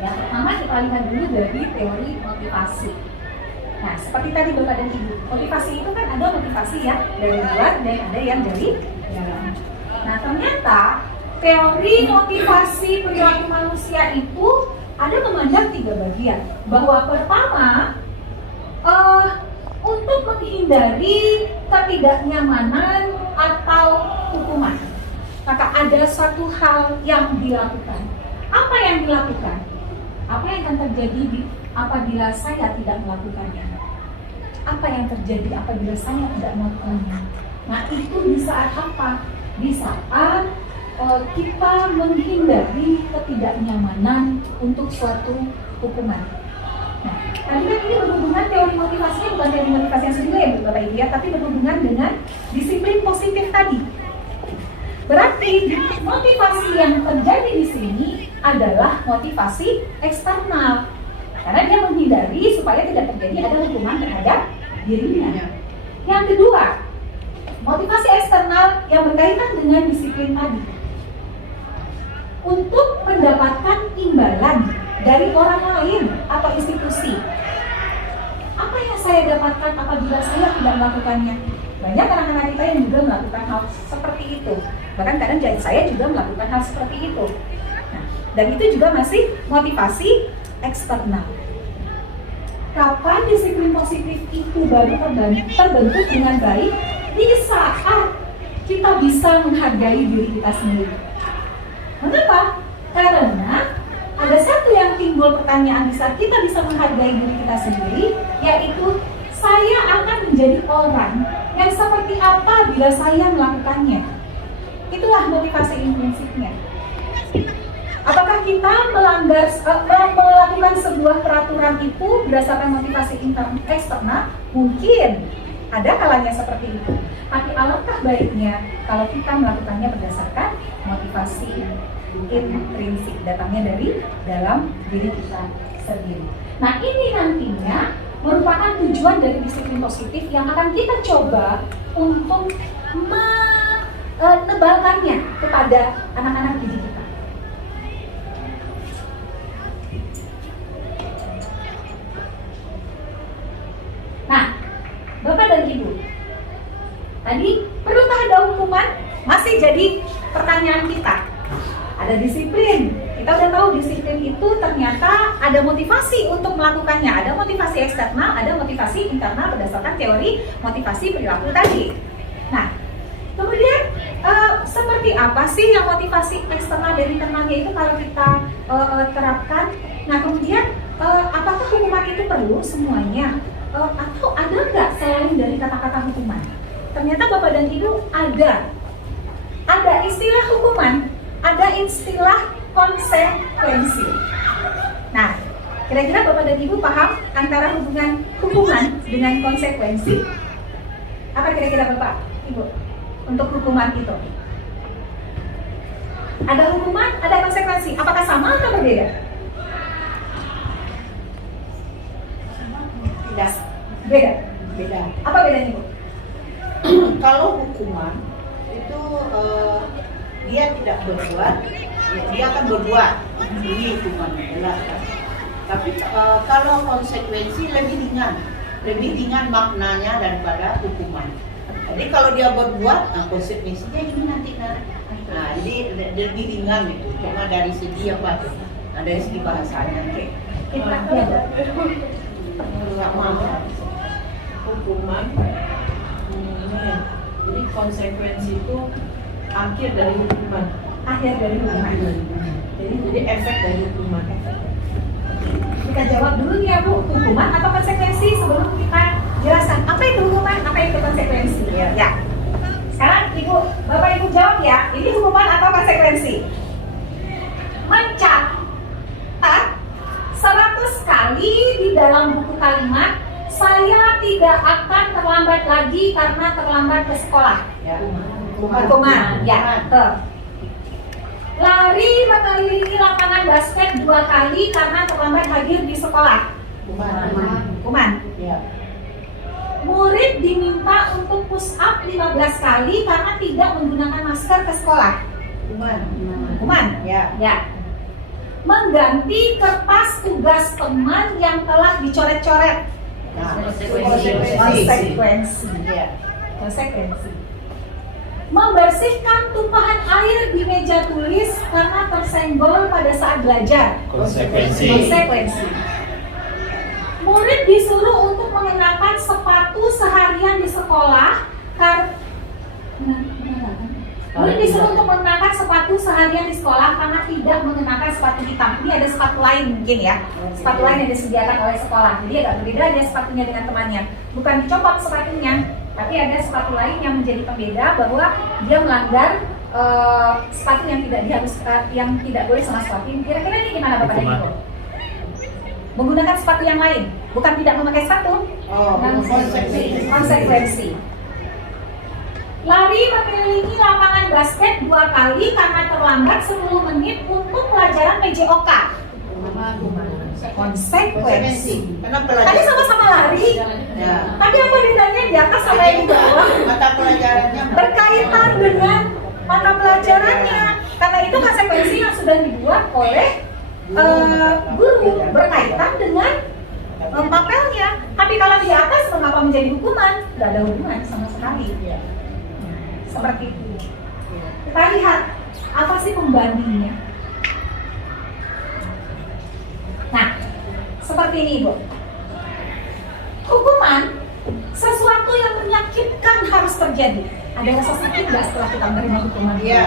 Ya, pertama kita lihat dulu dari teori motivasi. Nah, seperti tadi Bapak dan Ibu, motivasi itu kan ada motivasi ya dari luar dan ada yang dari dalam. Nah, ternyata teori motivasi perilaku manusia itu ada memandang 3 bagian. Bahwa pertama, untuk menghindari ketidaknyamanan atau hukuman, maka ada suatu hal yang dilakukan. Apa yang dilakukan? Apa yang akan terjadi apabila saya tidak melakukannya? Apa yang terjadi apabila saya tidak melakukannya? Nah, itu di saat apa? Di saat kita menghindari ketidaknyamanan untuk suatu hukuman. Nah, tadi kan ini berhubungan teori motivasinya bukan teori motivasi yang sendiri ya Bapak Ibu ya, tapi berhubungan dengan disiplin positif tadi. Berarti motivasi yang terjadi di sini adalah motivasi eksternal. Karena dia menghindari supaya tidak terjadi ada hukuman terhadap dirinya. Yang kedua, motivasi eksternal yang berkaitan dengan disiplin tadi. Untuk mendapatkan imbalan dari orang lain atau institusi. Apa yang saya dapatkan apabila saya tidak melakukannya? Banyak anak-anak kita yang juga melakukan hal seperti itu. Bahkan kadang saya juga melakukan hal seperti itu. Nah, dan itu juga masih motivasi eksternal. Kapan disiplin positif itu baru terbentuk dengan baik? Di saat kita bisa menghargai diri kita sendiri. Mengapa? Karena ada satu yang timbul pertanyaan di saat kita bisa menghargai diri kita sendiri, yaitu saya akan menjadi orang yang seperti apa bila saya melakukannya. Itulah motivasi intrinsiknya. Apakah kita melakukan sebuah peraturan itu berdasarkan motivasi eksternal? Mungkin ada kalanya seperti itu. Tapi alangkah baiknya kalau kita melakukannya berdasarkan motivasi intrinsik, datangnya dari dalam diri kita sendiri. Nah, ini nantinya merupakan tujuan dari disiplin positif yang akan kita coba untuk menebalkannya kepada anak-anak didik kita. Nah, Bapak dan Ibu, tadi perlukah ada hukuman? Masih jadi pertanyaan kita. Ada disiplin, kita udah tahu disiplin itu ternyata ada motivasi untuk melakukannya. Ada motivasi eksternal, ada motivasi internal berdasarkan teori motivasi perilaku tadi. Nah, kemudian seperti apa sih yang motivasi eksternal dan internalnya itu kalau kita terapkan? Nah, kemudian apakah hukuman itu perlu semuanya? Atau ada nggak selain dari kata-kata hukuman? Ternyata Bapak dan Ibu ada istilah hukuman, ada istilah konsekuensi. Nah, kira-kira Bapak dan Ibu paham antara hubungan hukuman dengan konsekuensi? Apa kira-kira Bapak, Ibu untuk hukuman itu? Ada hukuman, ada konsekuensi. Apakah sama atau berbeda? Tidak. Beda. Apa bedanya, Bu? Kalau hukuman itu dia tidak berbuat, dia akan berbuat. Ini hukuman jelas kan. Tapi kalau konsekuensi lebih ringan maknanya daripada hukuman. Jadi kalau dia berbuat, nah konsekuensinya ini nanti. Nah, jadi lebih ringan itu. Cuma dari segi apa tuh? Nah, dari segi bahasanya. Hukuman, jadi konsekuensi itu akhir dari hukuman. Jadi efek dari hukuman. Kita jawab dulu nih ya Bu, hukuman atau konsekuensi sebelum kita jelaskan apa itu hukuman, apa itu konsekuensi. Ya. Sekarang Bapak Ibu jawab ya, ini hukuman atau konsekuensi? Mencatat 100 kali di dalam buku kalimat, saya tidak akan terlambat lagi karena terlambat ke sekolah. Ya. Hukuman. Ya. Lari mengelilingi lapangan basket 2 kali karena terlambat hadir di sekolah. Hukuman. Ya. Murid diminta untuk push up 15 kali karena tidak menggunakan masker ke sekolah. Hukuman. Ya. Mengganti kertas tugas teman yang telah dicoret-coret. Konsekuensi. Membersihkan tumpahan air di meja tulis karena tersenggol pada saat belajar. Konsekuensi. Murid disuruh untuk mengenakan sepatu seharian di sekolah karena tidak mengenakan sepatu hitam. Ini ada sepatu lain mungkin ya. Sepatu lain yang disediakan oleh sekolah. Jadi agak berbeda dia sepatunya dengan temannya. Bukan dicopot sepatunya, tapi ada sepatu lain yang menjadi pembeda bahwa dia melanggar sepatu yang tidak boleh sama sepatu. Kira-kira ini gimana Bapak dan Ibu? Menggunakan sepatu yang lain, bukan tidak memakai sepatu. Konsekuensi. lari mengelilingi lapangan basket 2 kali karena terlambat 10 menit untuk pelajaran PJOK. Konsekuensi. Karena Tadi pelajaran sama-sama lari, ya, tapi aku ditanya di atas sama yang di bawah mata pelajarannya berkaitan dengan mata pelajarannya. Karena itu konsekuensi yang sudah dibuat oleh guru berkaitan dengan papelnya. Tapi kalau di atas mengapa menjadi hukuman? Tidak ada hubungan sama sekali. Seperti itu. Kita lihat apa sih pembandingnya. Nah, seperti ini Ibu. Hukuman sesuatu yang menyakitkan harus terjadi. Ada rasa sakit nggak setelah kita menerima hukuman? Iya,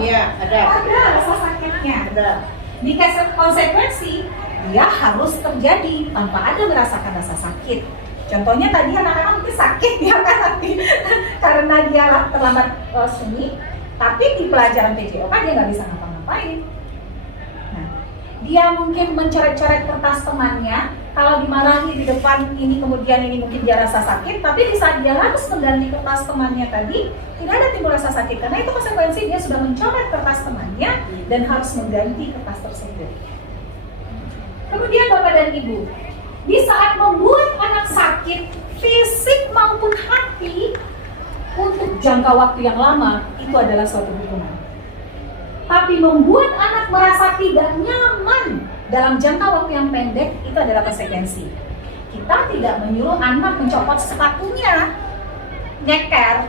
iya, ada. Ada rasa sakitnya. Ada. Di konsekuensi dia harus terjadi tanpa ada merasakan rasa sakit. Contohnya tadi anak-anak mungkin sakit ya kan nanti karena dia terlambat sunyi, tapi di pelajaran PJOK dia nggak bisa ngapa-ngapain. Nah, dia mungkin mencoret-coret kertas temannya. Kalau dimarahi di depan ini kemudian ini mungkin dia rasa sakit, tapi di saat dia harus mengganti kertas temannya tadi tidak ada timbul rasa sakit karena itu konsekuensi dia sudah mencoret kertas temannya dan harus mengganti kertas tersebut. Kemudian Bapak dan Ibu, di saat membuat anak sakit fisik maupun hati untuk jangka waktu yang lama itu adalah suatu hukuman. Tapi membuat anak merasa tidak nyaman dalam jangka waktu yang pendek itu adalah konsekuensi. Kita tidak menyuruh anak mencopot sepatunya, nyeker,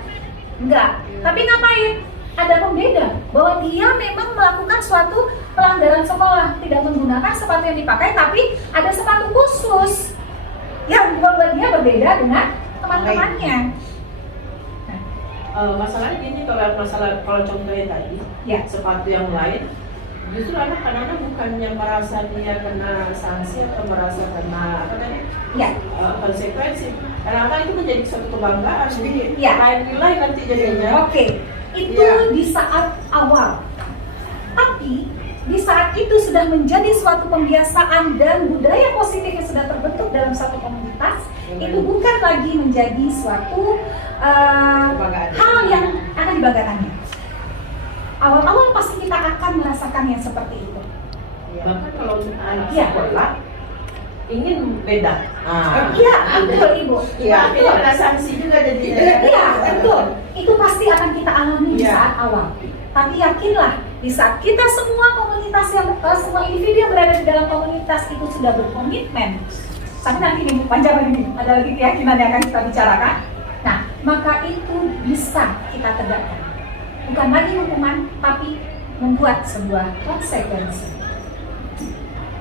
enggak. Tapi ngapain? Ada pembeda bahwa dia memang melakukan suatu pelanggaran sekolah, tidak menggunakan sepatu yang dipakai, tapi ada sepatu khusus yang membuat dia berbeda dengan teman-temannya. Masalahnya gini, kalau contohnya tadi, Ya. sepatu yang lain, justru anak-anak bukannya merasa dia kena sanksi atau merasa kena apa tadi? Ya. Konsekuensi. Anak-anak itu menjadi suatu kebanggaan, jadi Ya. lain nilai nanti jadinya. Oke, itu Ya. di saat awal. Tapi di saat itu sudah menjadi suatu pembiasaan dan budaya positif yang sudah terbentuk dalam satu komunitas, itu bukan lagi menjadi suatu hal yang akan dibanggakannya. Awal-awal pasti kita akan merasakan yang seperti itu. Bahkan kalau anak Ya. sekolah ingin beda. Iya, betul Ibu. Iya, Tapi ada sanksi juga jadinya. Iya, betul. Itu pasti akan kita alami di Iya. saat awal. Tapi yakinlah, di saat kita semua komunitas yang semua individu yang berada di dalam komunitas itu sudah berkomitmen. Tapi nanti ini panjang lagi, ada lagi keyakinan yang akan kita bicarakan. Nah, maka itu bisa kita tegakkan. Bukan lagi hukuman, tapi membuat sebuah konsekuensi.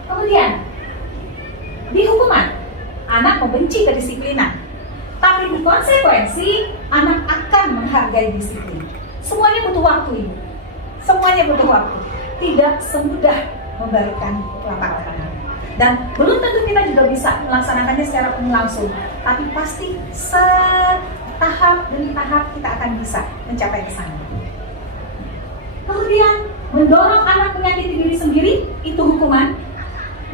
Kemudian, di hukuman, anak membenci kedisiplinan. Tapi di konsekuensi, anak akan menghargai disiplin. Semuanya butuh waktu, Ibu. Semuanya butuh waktu. Tidak semudah membalikan telapak tangan. Dan belum tentu kita juga bisa melaksanakannya secara langsung. Tapi pasti setahap demi tahap kita akan bisa mencapai ke sana. Kemudian, mendorong anak menyakiti diri sendiri, itu hukuman.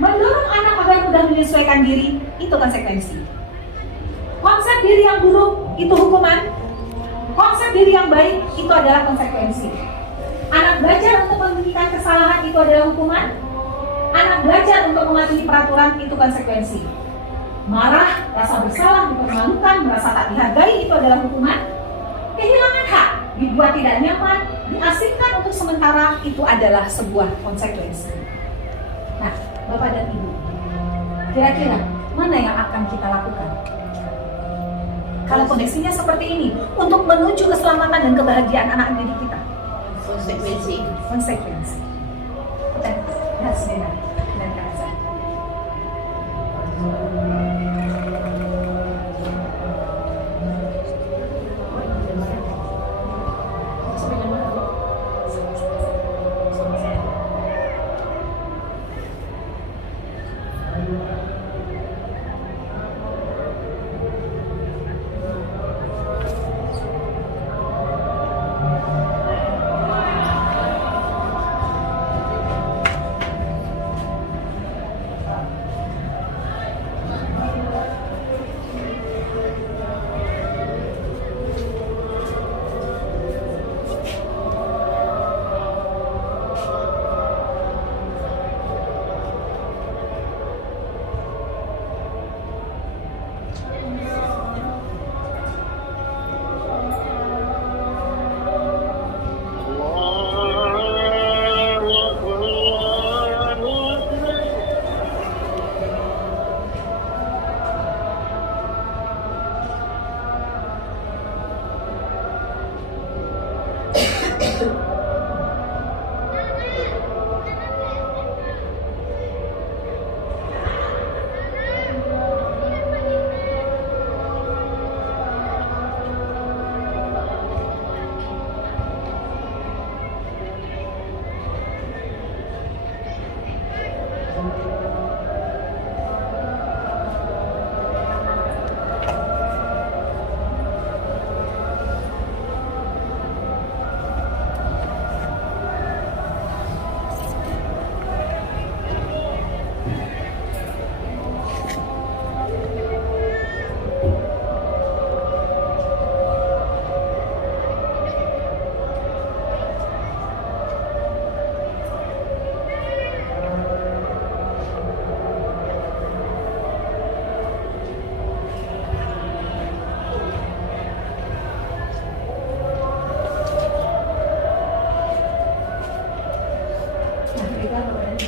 Mendorong anak agar mudah menyesuaikan diri, itu konsekuensi. Konsep diri yang buruk, itu hukuman. Konsep diri yang baik, itu adalah konsekuensi. Anak belajar untuk memberikan kesalahan, itu adalah hukuman. Anak belajar untuk mematuhi peraturan, itu konsekuensi. Marah, rasa bersalah, dipermalukan, merasa tak dihargai, itu adalah hukuman. Kehilangan hak, dibuat tidak nyaman, diasingkan untuk sementara, itu adalah sebuah konsekuensi. Nah, Bapak dan Ibu, kira-kira mana yang akan kita lakukan? Kalau kondisinya seperti ini, untuk menuju keselamatan dan kebahagiaan anak didik kita. Konsekuensi. Konsekuensi. Dan harus benar dan kasar.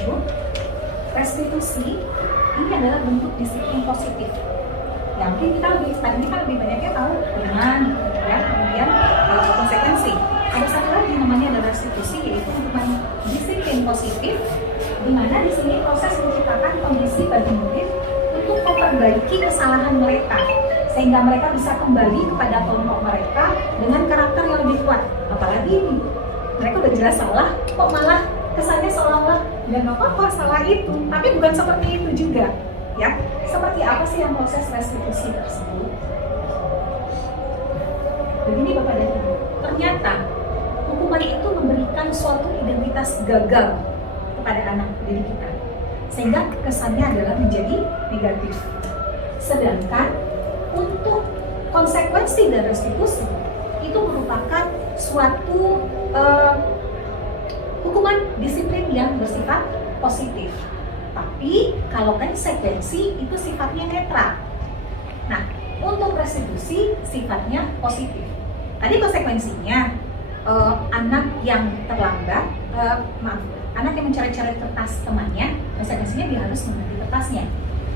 Ibu, restitusi ini adalah bentuk disiplin positif. Ya mungkin tadi kita lebih banyaknya tahu dengan ya kemudian konsekuensi. Ada satu lagi namanya adalah restitusi, yaitu merupakan disiplin positif, di mana di sini proses menciptakan kondisi bagi murid untuk memperbaiki kesalahan mereka, sehingga mereka bisa kembali kepada kelompok mereka dengan karakter yang lebih kuat. Apalagi ini, mereka udah jelas salah, kok malah kesannya seolah-olah nggak apa-apa salah itu, tapi bukan seperti itu juga. Ya, seperti apa sih yang proses restitusi tersebut? Begini Bapak dan Ibu, ternyata hukuman itu memberikan suatu identitas gagal kepada anak didik kita, sehingga kesannya adalah menjadi negatif. Sedangkan untuk konsekuensi dari restitusi itu merupakan suatu hukuman disiplin yang bersifat positif. Tapi kalau konsekuensi itu sifatnya netral. Nah, untuk restitusi sifatnya positif. Tadi konsekuensinya anak yang terlambat, anak yang mencari-cari kertas temannya, konsekuensinya dia harus mengganti kertasnya.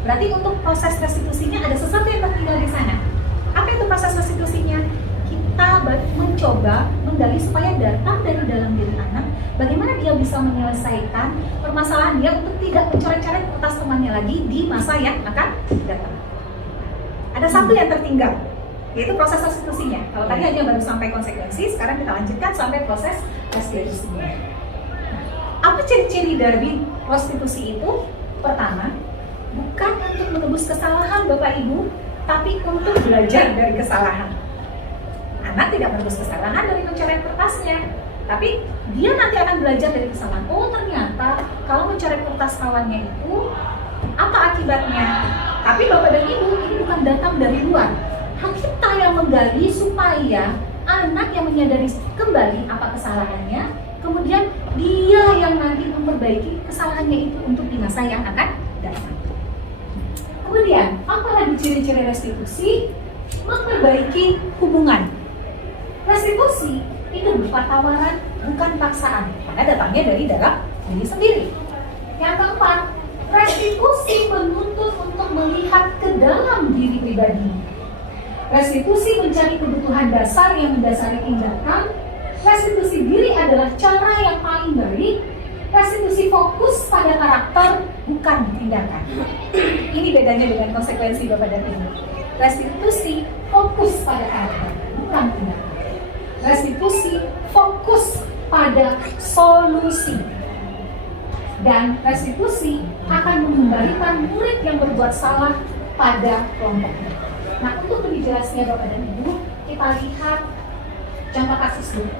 Berarti untuk proses restitusinya ada sesuatu yang tertinggal di sana. Apa itu proses restitusinya? Kita mencoba menggali supaya datang dari dalam diri anak, bagaimana dia bisa menyelesaikan permasalahan dia untuk tidak mencari-cari kertas temannya lagi di masa yang akan datang. Ada satu yang tertinggal, yaitu proses restitusinya. Kalau tadi hanya baru sampai konsekuensi, sekarang kita lanjutkan sampai proses restitusinya. Apa ciri-ciri dari restitusi itu? Pertama, bukan untuk menebus kesalahan Bapak Ibu, tapi untuk belajar dari kesalahan. Anak tidak menebus kesalahan dari pencarian kertasnya, tapi dia nanti akan belajar dari kesalahan. Oh ternyata kalau mencari kertas kawannya itu apa akibatnya? Tapi Bapak dan Ibu, ini bukan datang dari luar. Kita yang menggali supaya anak yang menyadari kembali apa kesalahannya, kemudian dia yang nanti memperbaiki kesalahannya itu untuk di masa yang akan datang. Kemudian, apa lagi ciri-ciri restitusi? Memperbaiki hubungan. Restitusi itu berupa tawaran, bukan paksaan, karena datangnya dari dalam diri sendiri. Yang keempat, restitusi menuntut untuk melihat ke dalam diri pribadi. Restitusi mencari kebutuhan dasar yang mendasari tindakan. Restitusi diri adalah cara yang paling baik. Restitusi fokus pada karakter, bukan tindakan. Ini bedanya dengan konsekuensi Bapak dan Ibu. Restitusi fokus pada karakter, bukan tindakan. Restitusi fokus pada solusi. Dan restitusi akan mengembalikan murid yang berbuat salah pada kelompoknya. Nah, untuk lebih jelasnya Bapak dan Ibu, kita lihat contoh kasus dulu.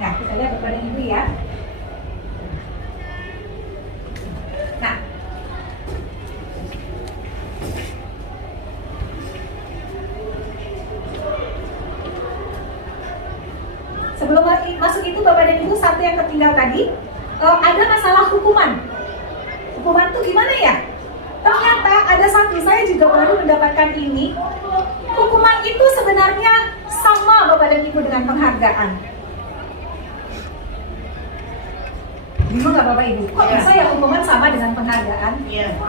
Nah, kita lihat Bapak dan Ibu ya. Nah, sebelum masuk itu Bapak dan Ibu, satu yang tertinggal tadi, ada masalah hukuman. Hukuman itu gimana ya? Ternyata ada satu, saya juga baru mendapatkan ini. Hukuman itu sebenarnya sama Bapak dan Ibu dengan penghargaan. Bingung nggak Bapak Ibu? Kok bisa ya hukuman sama dengan penghargaan?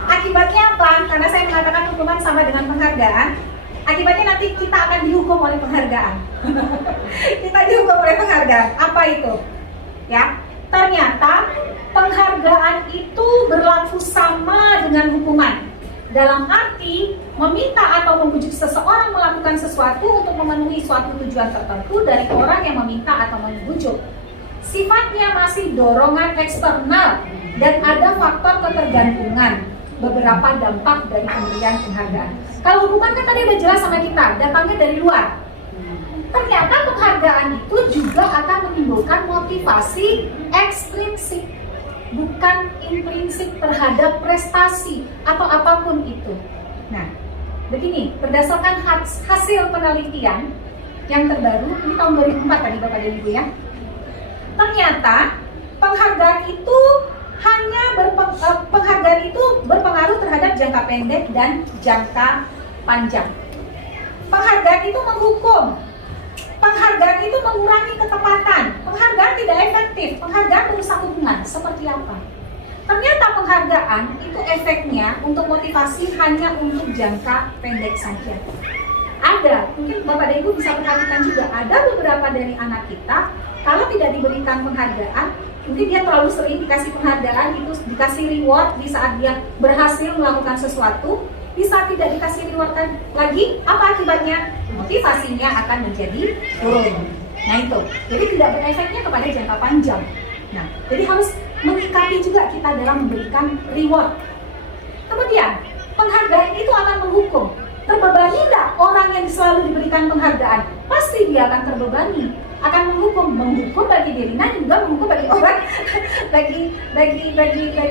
Akibatnya apa? Karena saya mengatakan hukuman sama dengan penghargaan, akibatnya nanti kita akan dihukum oleh penghargaan. Kita dihukum oleh penghargaan. Apa itu? Ya, ternyata penghargaan itu berlaku sama dengan hukuman. Dalam arti meminta atau membujuk seseorang melakukan sesuatu untuk memenuhi suatu tujuan tertentu dari orang yang meminta atau membujuk. Sifatnya masih dorongan eksternal dan ada faktor ketergantungan. Beberapa dampak dari pemberian penghargaan. Kalau hukuman kan tadi udah jelas sama kita, datangnya dari luar. Ternyata penghargaan itu juga akan menimbulkan motivasi ekstrinsik, bukan intrinsik terhadap prestasi atau apapun itu. Nah, begini, berdasarkan hasil penelitian yang terbaru, ini tahun 2004 tadi Bapak dan Ibu ya. Ternyata penghargaan itu berpengaruh terhadap jangka pendek dan jangka panjang. Penghargaan itu menghukum. Penghargaan itu mengurangi ketepatan. Penghargaan tidak efektif. Penghargaan merusak hubungan. Seperti apa? Ternyata penghargaan itu efeknya untuk motivasi hanya untuk jangka pendek saja. Ada, mungkin Bapak dan Ibu bisa perhatikan juga, ada beberapa dari anak kita, kalau tidak diberikan penghargaan, mungkin dia terlalu sering dikasih penghargaan, itu dikasih reward di saat dia berhasil melakukan sesuatu, di saat tidak dikasih reward lagi, apa akibatnya? Motivasinya akan menjadi turun. Nah itu, jadi tidak berefeknya kepada jangka panjang. Nah, jadi harus menyikapi juga kita dalam memberikan reward. Kemudian, penghargaan itu akan menghukum. Terbebani tidak orang yang selalu diberikan penghargaan? Pasti dia akan terbebani, akan menghukum bagi dirinya juga menghukum bagi orang, bagi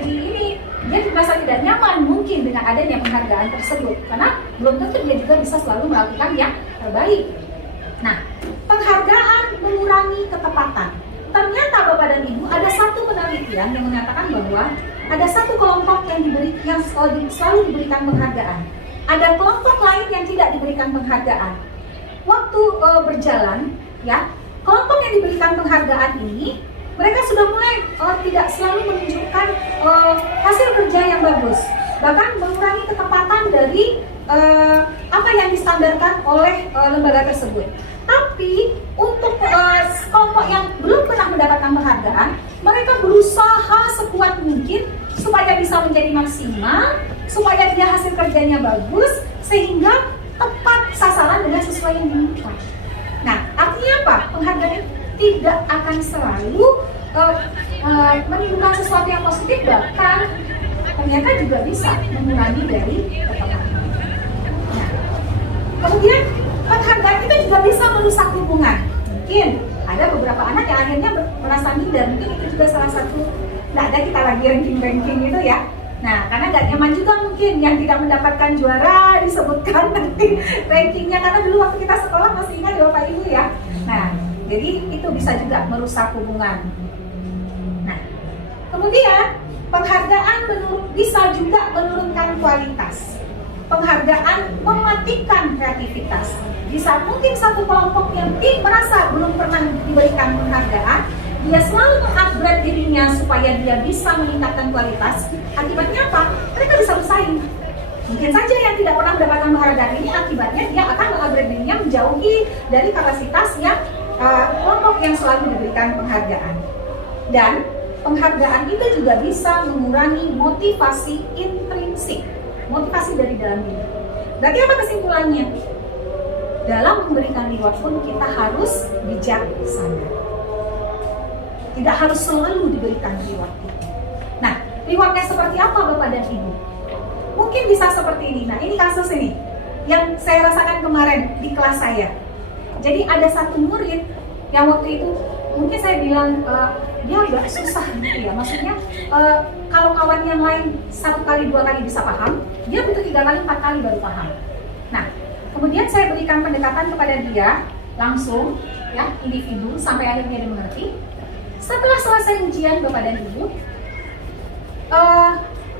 ini dia merasa tidak nyaman mungkin dengan adanya penghargaan tersebut, karena belum tentu dia juga bisa selalu melakukan yang terbaik. Nah, penghargaan mengurangi ketepatan. Ternyata Bapak dan Ibu ada satu penelitian yang mengatakan bahwa ada satu kelompok yang selalu diberikan penghargaan. Ada kelompok lain yang tidak diberikan penghargaan. Waktu berjalan, ya, kelompok yang diberikan penghargaan ini, mereka sudah mulai tidak selalu menunjukkan hasil kerja yang bagus, bahkan mengurangi ketepatan dari apa yang distandarkan oleh lembaga tersebut. Tapi untuk kelompok yang belum pernah mendapatkan penghargaan, mereka berusaha sekuat mungkin supaya bisa menjadi maksimal, supaya dia hasil kerjanya bagus, sehingga tepat sasaran dengan sesuai yang diminta. Nah, artinya apa? Penghargaan tidak akan selalu menimbulkan sesuatu yang positif, bahkan ternyata juga bisa mengurangi dari ketepatan. Nah, kemudian penghargaan itu juga bisa merusak hubungan. Mungkin ada beberapa anak yang akhirnya merasa minder, mungkin itu juga salah satu. Nah, ada kita lagi ranking itu ya. Nah, karena gak nyaman juga mungkin yang tidak mendapatkan juara disebutkan nanti rankingnya, karena dulu waktu kita sekolah masih ingat ya Bapak Ibu ya. Nah, jadi itu bisa juga merusak hubungan. Nah, kemudian penghargaan bisa juga menurunkan kualitas. Penghargaan mematikan kreativitas. Di saat mungkin satu kelompok yang merasa belum pernah diberikan penghargaan, dia selalu mengupgrade dirinya supaya dia bisa meningkatkan kualitas. Akibatnya apa? Mereka bisa bersaing. Mungkin saja yang tidak pernah mendapatkan penghargaan ini, akibatnya dia akan mengupgrade dirinya menjauhi dari kapasitas yang kelompok yang selalu diberikan penghargaan. Dan penghargaan itu juga bisa mengurangi motivasi intrinsik, motivasi dari dalam diri. Berarti apa kesimpulannya? Dalam memberikan reward pun kita harus bijaksana. Tidak harus selalu diberikan reward. Nah, rewardnya seperti apa Bapak dan Ibu? Mungkin bisa seperti ini. Nah, ini kasus ini yang saya rasakan kemarin di kelas saya. Jadi ada satu murid yang waktu itu mungkin saya bilang dia agak susah gitu ya. Maksudnya kalau kawan yang lain 1 kali 2 kali bisa paham, dia butuh 3 kali 4 kali baru paham. Nah, kemudian saya berikan pendekatan kepada dia langsung ya, individu sampai akhirnya dia mengerti. Setelah selesai ujian Bapak dan Ibu,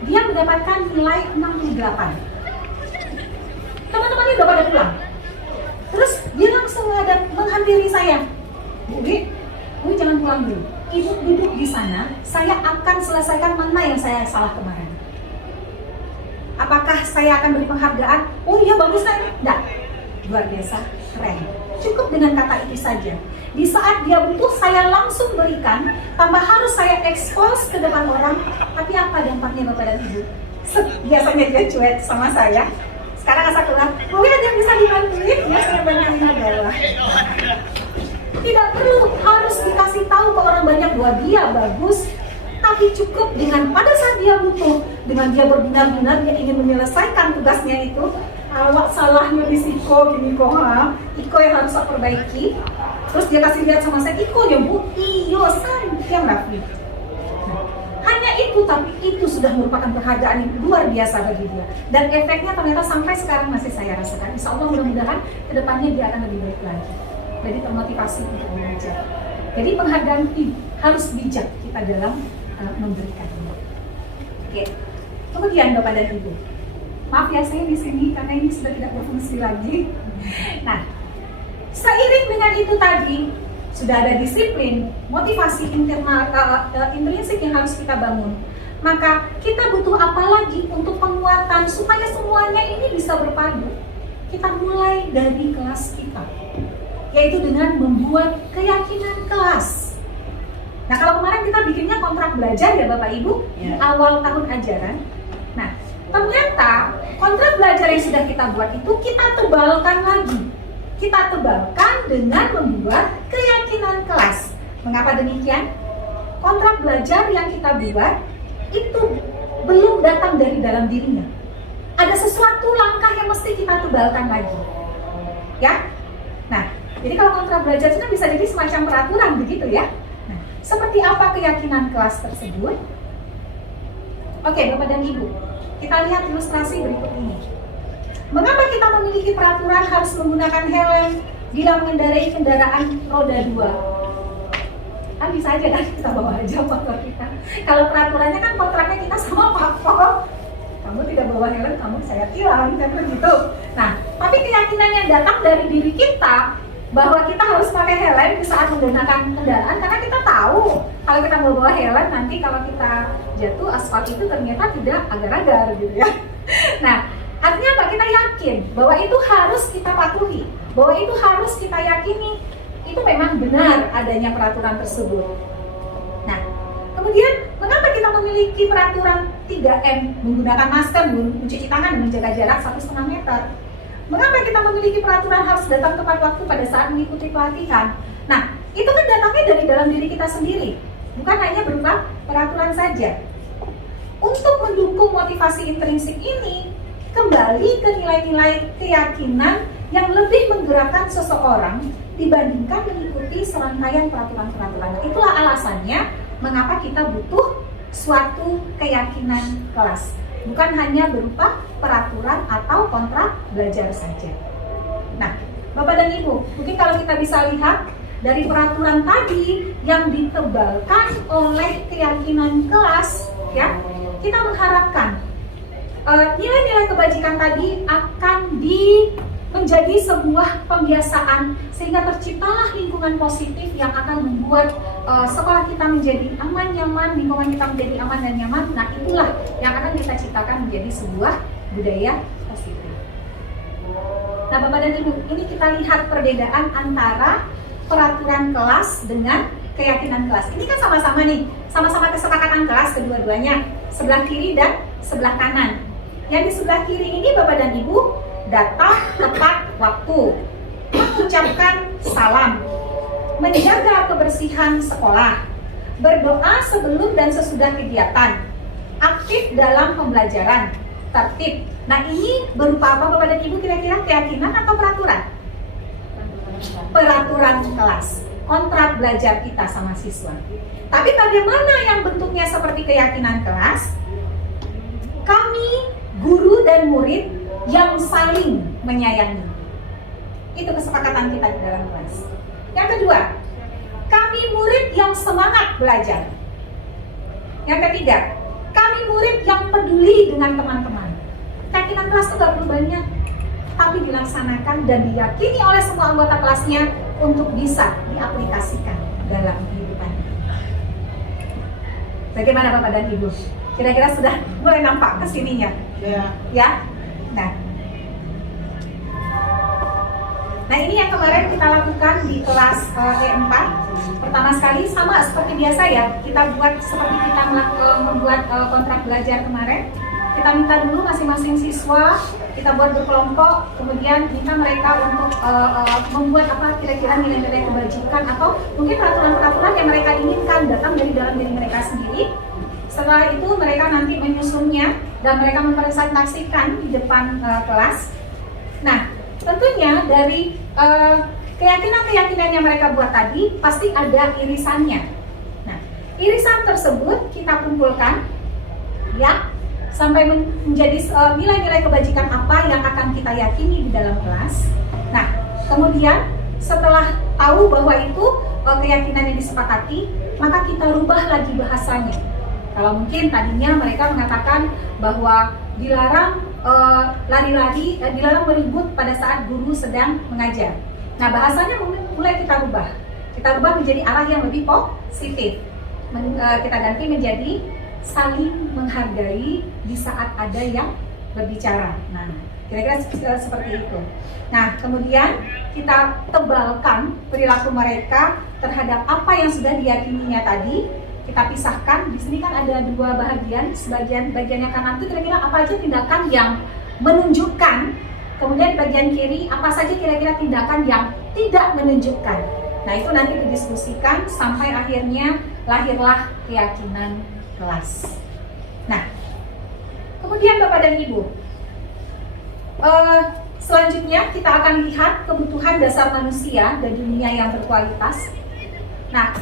dia mendapatkan nilai 68. Teman-temannya udah pada pulang. Terus dia langsung menghampiri saya. Bu, jangan pulang dulu. Ibu duduk di sana, saya akan selesaikan mana yang saya salah kemarin. Apakah saya akan beri penghargaan? Oh iya, bagus kan? Enggak. Luar biasa, keren. Cukup dengan kata itu saja. Di saat dia butuh, saya langsung berikan, tanpa harus saya expose ke depan orang. Tapi apa dampaknya Bapak dan Ibu? Biasanya dia cuek sama saya. Sekarang asal keluar, Bu, ada yang bisa dibantuin? Ya, saya bantuin adalah. Tidak perlu harus dikasih tahu ke orang banyak bahwa dia bagus, tapi cukup dengan pada saat dia butuh, dengan dia benar-benar dia ingin menyelesaikan tugasnya itu. Awak salahnya di Iko gini kok, Iko yang harus saya perbaiki. Terus dia kasih lihat sama saya, Iko ya Bu, iyo yang Raffi. Hanya itu, tapi itu sudah merupakan penghargaan yang luar biasa bagi dia. Dan efeknya ternyata sampai sekarang masih saya rasakan. Insya Allah mudah-mudahan kedepannya dia akan lebih baik lagi. Jadi termotivasi untuk belajar. Jadi penghargaan harus bijak kita dalam memberikan. Oke. Kemudian Bapak dan Ibu, Maaf ya saya di sini karena ini sudah tidak berfungsi lagi. Nah, seiring dengan itu tadi sudah ada disiplin, motivasi internal intrinsik yang harus kita bangun. Maka kita butuh apa lagi untuk penguatan supaya semuanya ini bisa berpadu? Kita mulai dari kelas kita, yaitu dengan membuat keyakinan kelas. Nah, kalau kemarin kita bikinnya kontrak belajar ya Bapak Ibu di awal tahun ajaran. Nah, ternyata kontrak belajar yang sudah kita buat itu kita tebalkan lagi. Kita tebalkan dengan membuat keyakinan kelas. Mengapa demikian? Kontrak belajar yang kita buat itu belum datang dari dalam dirinya. Ada sesuatu langkah yang mesti kita tebalkan lagi. Ya? Nah, jadi kalau kontrak belajar itu bisa jadi semacam peraturan begitu ya. Nah, seperti apa keyakinan kelas tersebut? Oke, Bapak dan Ibu, kita lihat ilustrasi berikut ini. Mengapa kita memiliki peraturan harus menggunakan helm bila mengendarai kendaraan roda 2? Kan bisa aja kan kita bawa aja motor kita. Kalau peraturannya kan kontraknya kita sama Pak Pol, kamu tidak bawa helm, kamu saya tilang, kan begitu. Nah, tapi keyakinan yang datang dari diri kita bahwa kita harus pakai helm di saat menggunakan kendaraan karena kita tahu kalau kita mau bawa helm nanti kalau kita jatuh aspal itu ternyata tidak agar-agar gitu ya. Nah, artinya apa? Kita yakin bahwa itu harus kita patuhi, bahwa itu harus kita yakini. Itu memang benar adanya peraturan tersebut. Nah, kemudian mengapa kita memiliki peraturan 3M, menggunakan masker, mencuci tangan, dan menjaga jarak 1,5 meter? Mengapa kita memiliki peraturan harus datang tepat waktu pada saat mengikuti pelatihan? Nah, itu kan datangnya dari dalam diri kita sendiri, bukan hanya berupa peraturan saja. Untuk mendukung motivasi intrinsik ini, kembali ke nilai-nilai keyakinan yang lebih menggerakkan seseorang dibandingkan mengikuti serangkaian peraturan-peraturan. Itulah alasannya mengapa kita butuh suatu keyakinan kelas, bukan hanya berupa peraturan atau kontrak belajar saja. Nah, Bapak dan Ibu, mungkin kalau kita bisa lihat dari peraturan tadi yang ditebalkan oleh keyakinan kelas, ya, kita mengharapkan nilai-nilai kebajikan tadi akan menjadi sebuah pembiasaan sehingga terciptalah lingkungan positif yang akan membuat sekolah kita menjadi aman, nyaman, lingkungan kita menjadi aman dan nyaman. Nah, itulah yang akan kita ciptakan menjadi sebuah budaya positif. Nah, Bapak dan Ibu, ini kita lihat perbedaan antara peraturan kelas dengan keyakinan kelas. Ini kan sama-sama nih, sama-sama kesepakatan kelas kedua-duanya, sebelah kiri dan sebelah kanan. Yang di sebelah kiri ini Bapak dan Ibu datang tepat waktu, mengucapkan salam, menjaga kebersihan sekolah, berdoa sebelum dan sesudah kegiatan, aktif dalam pembelajaran, tertib. Nah, ini berupa apa Bapak dan Ibu kira-kira, keyakinan atau peraturan? Peraturan kelas, kontrak belajar kita sama siswa. Tapi bagaimana yang bentuknya seperti keyakinan kelas? Kami, guru dan murid yang saling menyayangi. Itu kesepakatan kita di dalam kelas. Yang kedua, kami murid yang semangat belajar. Yang ketiga, kami murid yang peduli dengan teman-teman. Keyakinan kelas itu gak perlu banyak, tapi dilaksanakan dan diyakini oleh semua anggota kelasnya untuk bisa diaplikasikan dalam kehidupan. Bagaimana Bapak dan Ibu? Kira-kira sudah mulai nampak kesininya? Ya? Nah, ini yang kemarin kita lakukan di kelas E4. Pertama sekali sama seperti biasa ya, kita buat seperti kita membuat kontrak belajar kemarin. Kita minta dulu masing-masing siswa, kita buat berkelompok, kemudian minta mereka untuk membuat apa kira-kira nilai-nilai kebajikan atau mungkin peraturan-peraturan yang mereka inginkan datang dari dalam diri mereka sendiri. Setelah itu mereka nanti menyusunnya dan mereka mempresentasikan di depan kelas. Nah, tentunya dari keyakinan-keyakinan yang mereka buat tadi pasti ada irisannya. Nah, irisan tersebut kita kumpulkan ya sampai menjadi nilai-nilai kebajikan apa yang akan kita yakini di dalam kelas. Nah, kemudian setelah tahu bahwa itu keyakinan yang disepakati, maka kita rubah lagi bahasanya. Kalau mungkin tadinya mereka mengatakan bahwa dilarang lari-lari, dilarang berebut pada saat guru sedang mengajar. Nah, bahasanya mulai kita rubah menjadi arah yang lebih positif. Kita ganti menjadi saling menghargai di saat ada yang berbicara. Nah, kira-kira seperti itu. Nah, kemudian kita tebalkan perilaku mereka terhadap apa yang sudah diyakininya tadi. Kita pisahkan. Di sini kan ada dua bagian. Bagian yang kanan itu kira-kira apa aja tindakan yang menunjukkan. Kemudian bagian kiri apa saja kira-kira tindakan yang tidak menunjukkan. Nah, itu nanti didiskusikan sampai akhirnya lahirlah keyakinan kelas. Nah, kemudian Bapak dan Ibu, selanjutnya kita akan lihat kebutuhan dasar manusia dan dunia yang berkualitas. Nah,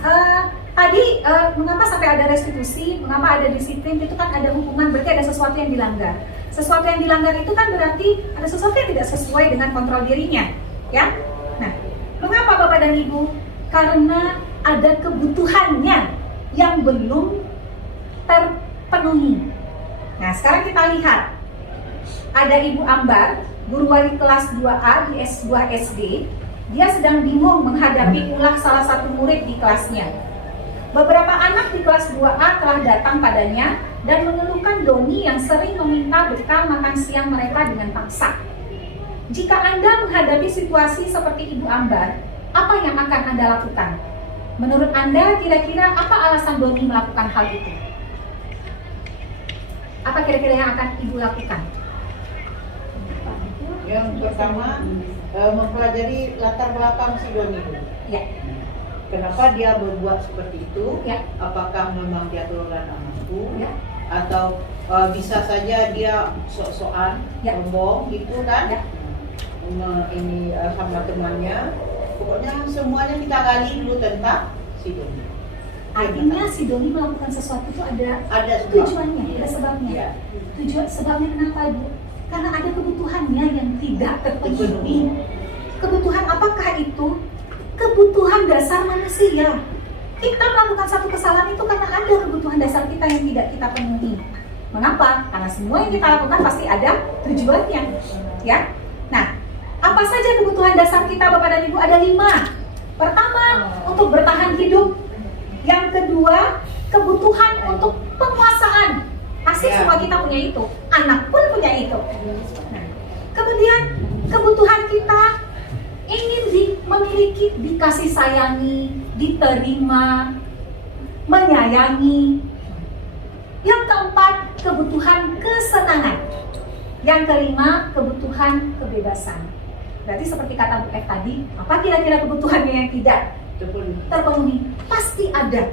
tadi mengapa sampai ada restitusi, mengapa ada disiplin, itu kan ada hukuman, berarti ada sesuatu yang dilanggar. Sesuatu yang dilanggar itu kan berarti ada sesuatu yang tidak sesuai dengan kontrol dirinya, ya. Nah, mengapa Bapak dan Ibu? Karena ada kebutuhannya yang belum terpenuhi. Nah, sekarang kita lihat. Ada Ibu Ambar, guru wali kelas 2A di S2 SD. Dia sedang bingung menghadapi ulah salah satu murid di kelasnya. Beberapa anak di kelas 2A telah datang padanya dan mengeluhkan Doni yang sering meminta bekal makan siang mereka dengan paksa. Jika Anda menghadapi situasi seperti Ibu Ambar, apa yang akan Anda lakukan? Menurut Anda, kira-kira apa alasan Doni melakukan hal itu? Apa kira-kira yang akan Ibu lakukan? Yang pertama, mempelajari latar belakang si Doni. Ya. Kenapa dia berbuat seperti itu? Ya. Apakah memang dia turunan anakku? Ya. Atau bisa saja dia sok-sokan, Ya. sombong gitu kan? Ya. Ini sama temannya. Pokoknya semuanya kita gali dulu tentang si Doni. Artinya si Doni melakukan sesuatu itu ada Ada sebab. tujuannya, ada sebabnya. Ya. Sebabnya kenapa, Ibu? Karena ada kebutuhannya yang tidak terpenuhi. Kebutuhan apakah itu? Kebutuhan dasar manusia. Kita melakukan satu kesalahan itu karena ada kebutuhan dasar kita yang tidak kita penuhi. Mengapa? Karena semua yang kita lakukan pasti ada tujuannya. Ya. Nah, apa saja kebutuhan dasar kita, Bapak dan Ibu? Ada 5. Pertama, untuk bertahan hidup. Yang kedua, kebutuhan untuk penguasaan. Pasti semua kita punya itu, anak pun punya itu. Nah, kemudian kebutuhan kita ingin memiliki, dikasih sayangi, diterima, menyayangi. Yang keempat, kebutuhan kesenangan. Yang kelima, kebutuhan kebebasan. Berarti seperti kata Bu F tadi, apa kira-kira kebutuhannya yang tidak terpenuhi? Pasti ada.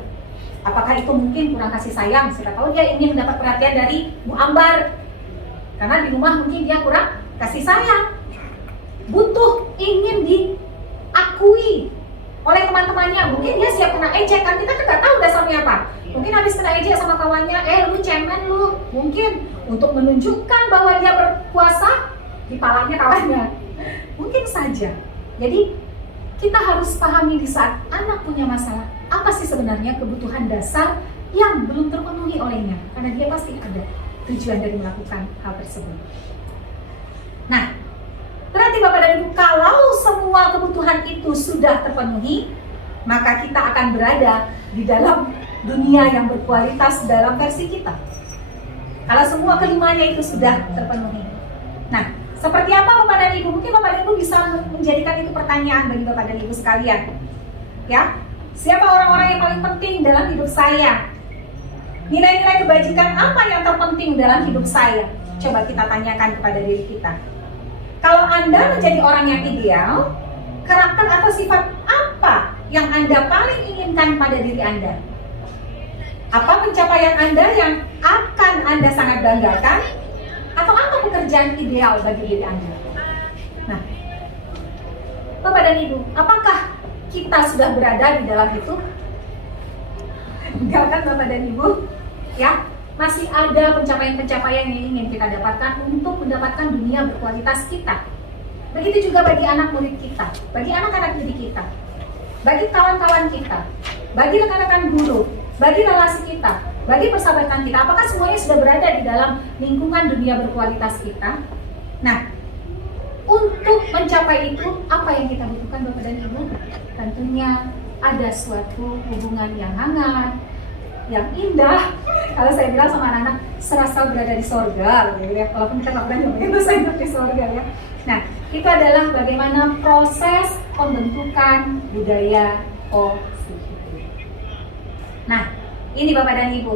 Apakah itu mungkin kurang kasih sayang? Siapa tahu dia ingin mendapat perhatian dari Bu Ambar. Karena di rumah mungkin dia kurang kasih sayang. Butuh, ingin diakui oleh teman-temannya. Mungkin dia siap kena ejek, kan kita kan nggak tahu dasarnya apa. Mungkin habis kena ejek sama kawannya, lu cemen lu. Mungkin untuk menunjukkan bahwa dia berkuasa, dipalanya kawannya. Mungkin saja. Jadi kita harus pahami di saat anak punya masalah, apa sih sebenarnya kebutuhan dasar yang belum terpenuhi olehnya. Karena dia pasti ada tujuan dari melakukan hal tersebut. Nah, berarti Bapak dan Ibu, kalau semua kebutuhan itu sudah terpenuhi, maka kita akan berada di dalam dunia yang berkualitas dalam versi kita. Kalau semua kelimanya itu sudah terpenuhi. Nah, seperti apa Bapak dan Ibu? Mungkin Bapak dan Ibu bisa menjadikan itu pertanyaan bagi Bapak dan Ibu sekalian. Ya, siapa orang-orang yang paling penting dalam hidup saya? Nilai-nilai kebajikan apa yang terpenting dalam hidup saya? Coba kita tanyakan kepada diri kita. Kalau Anda menjadi orang yang ideal, karakter atau sifat apa yang Anda paling inginkan pada diri Anda? Apa pencapaian Anda yang akan Anda sangat banggakan? Atau apa pekerjaan ideal bagi diri Anda? Nah, Bapak dan Ibu, apakah kita sudah berada di dalam itu? Enggak kan Bapak dan Ibu? Ya, masih ada pencapaian-pencapaian yang ingin kita dapatkan untuk mendapatkan dunia berkualitas kita. Begitu juga bagi anak murid kita, bagi anak-anak didik kita, bagi kawan-kawan kita, bagi rekan-rekan guru, bagi relasi kita. bagi persahabatan kita, apakah semuanya sudah berada di dalam lingkungan dunia berkualitas kita? Nah, untuk mencapai itu, apa yang kita butuhkan Bapak dan Ibu? Tentunya ada suatu hubungan yang hangat, yang indah. Kalau saya bilang sama anak-anak, serasa berada di sorga, gitu ya. Walaupun kita nggak pernah nyobain bahasa hidup di sorga ya. Nah, itu adalah bagaimana proses pembentukan budaya positif. Nah, ini Bapak dan Ibu.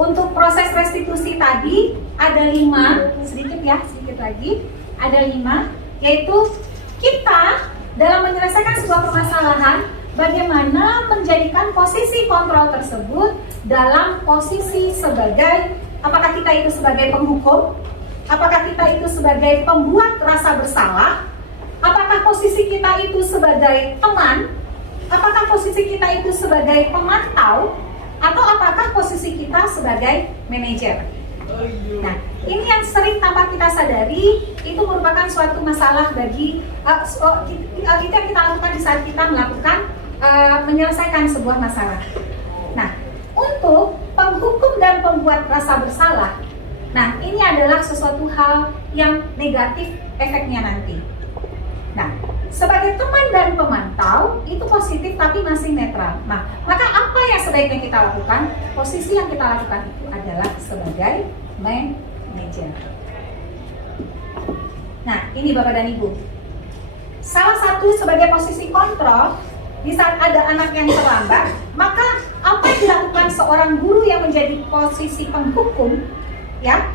Untuk proses restitusi tadi ada 5, sedikit lagi. Ada 5, yaitu kita dalam menyelesaikan sebuah permasalahan, bagaimana menjadikan posisi kontrol tersebut dalam posisi sebagai, apakah kita itu sebagai penghukum, apakah kita itu sebagai pembuat rasa bersalah, apakah posisi kita itu sebagai teman, apakah posisi kita itu sebagai pemantau, atau apakah posisi kita sebagai manajer. Nah, ini yang sering tanpa kita sadari itu merupakan suatu masalah bagi itu yang kita lakukan di saat kita melakukan menyelesaikan sebuah masalah. Nah, untuk penghukum dan pembuat rasa bersalah, nah ini adalah sesuatu hal yang negatif efeknya nanti. Nah, sebagai teman dan pemantau itu positif tapi masih netral. Nah, maka apa yang sebaiknya kita lakukan? Posisi yang kita lakukan itu adalah sebagai manajer. Nah, ini Bapak dan Ibu. Salah satu sebagai posisi kontrol, di saat ada anak yang terlambat, maka apa yang dilakukan seorang guru yang menjadi posisi penghukum, ya,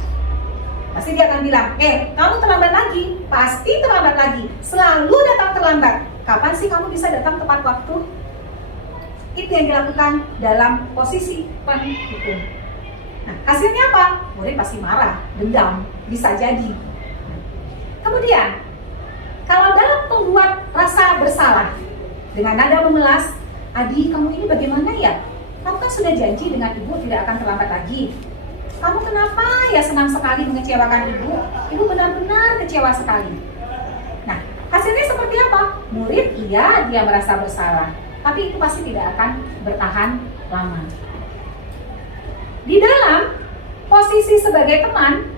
pasti dia akan bilang, kamu terlambat lagi, pasti terlambat lagi, selalu datang terlambat. Kapan sih kamu bisa datang tepat waktu? Itu yang dilakukan dalam posisi penghukum. Nah, hasilnya apa? Murid pasti marah, dendam, bisa jadi. Kemudian, kalau dalam pembuat rasa bersalah, dengan nada memelas, Adi, kamu ini bagaimana ya? Kamu kan sudah janji dengan ibu tidak akan terlambat lagi. Kamu kenapa ya senang sekali mengecewakan ibu? Ibu benar-benar kecewa sekali. Nah, hasilnya seperti apa? Murid, iya, dia merasa bersalah. Tapi itu pasti tidak akan bertahan lama. Di dalam posisi sebagai teman,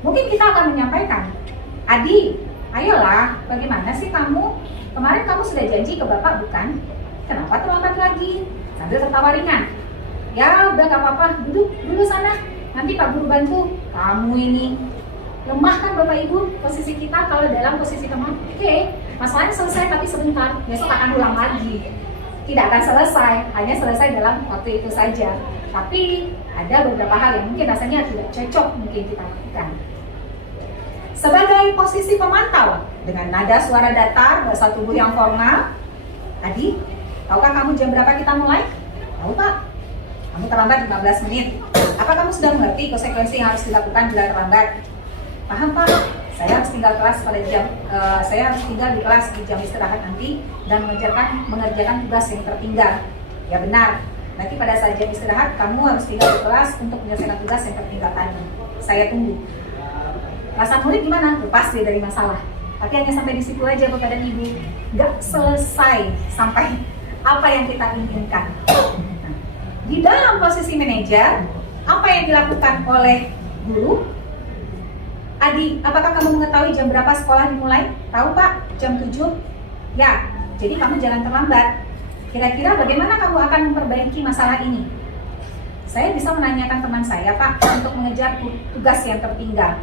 mungkin kita akan menyampaikan, Adi, ayolah, bagaimana sih kamu? Kemarin kamu sudah janji ke bapak bukan? Kenapa terlambat lagi? Sambil tertawa ringan. Ya udah gak apa-apa, duduk dulu sana. Nanti Pak Guru bantu. Kamu ini lemah kan Bapak Ibu posisi kita kalau dalam posisi teman. Oke, masalahnya selesai tapi sebentar. Besok akan ulang lagi. Tidak akan selesai, hanya selesai dalam waktu itu saja. Tapi ada beberapa hal yang mungkin rasanya tidak cocok mungkin kita lakukan. Sebagai posisi pemantau dengan nada suara datar, bahasa tubuh yang formal. Adi, tahukah kamu jam berapa kita mulai? Tahu Pak, kamu terlambat 15 menit. Apa kamu sudah mengerti konsekuensi yang harus dilakukan bila terlambat? Paham Pak, saya harus tinggal di kelas di jam istirahat nanti dan mengerjakan tugas yang tertinggal. Ya benar, nanti pada saat jam istirahat kamu harus tinggal di kelas untuk menyelesaikan tugas yang tertinggal tadi. Saya tunggu. Perasaan murid gimana? Lepas dia dari masalah. Tapi hanya sampai di situ aja Bapak dan Ibu. Gak selesai sampai apa yang kita inginkan. Nah, di dalam posisi manajer, apa yang dilakukan oleh guru? Adi, apakah kamu mengetahui jam berapa sekolah dimulai? Tahu Pak, jam 7. Ya, jadi kamu jangan terlambat. Kira-kira bagaimana kamu akan memperbaiki masalah ini? Saya bisa menanyakan teman saya Pak untuk mengejar tugas yang tertinggal.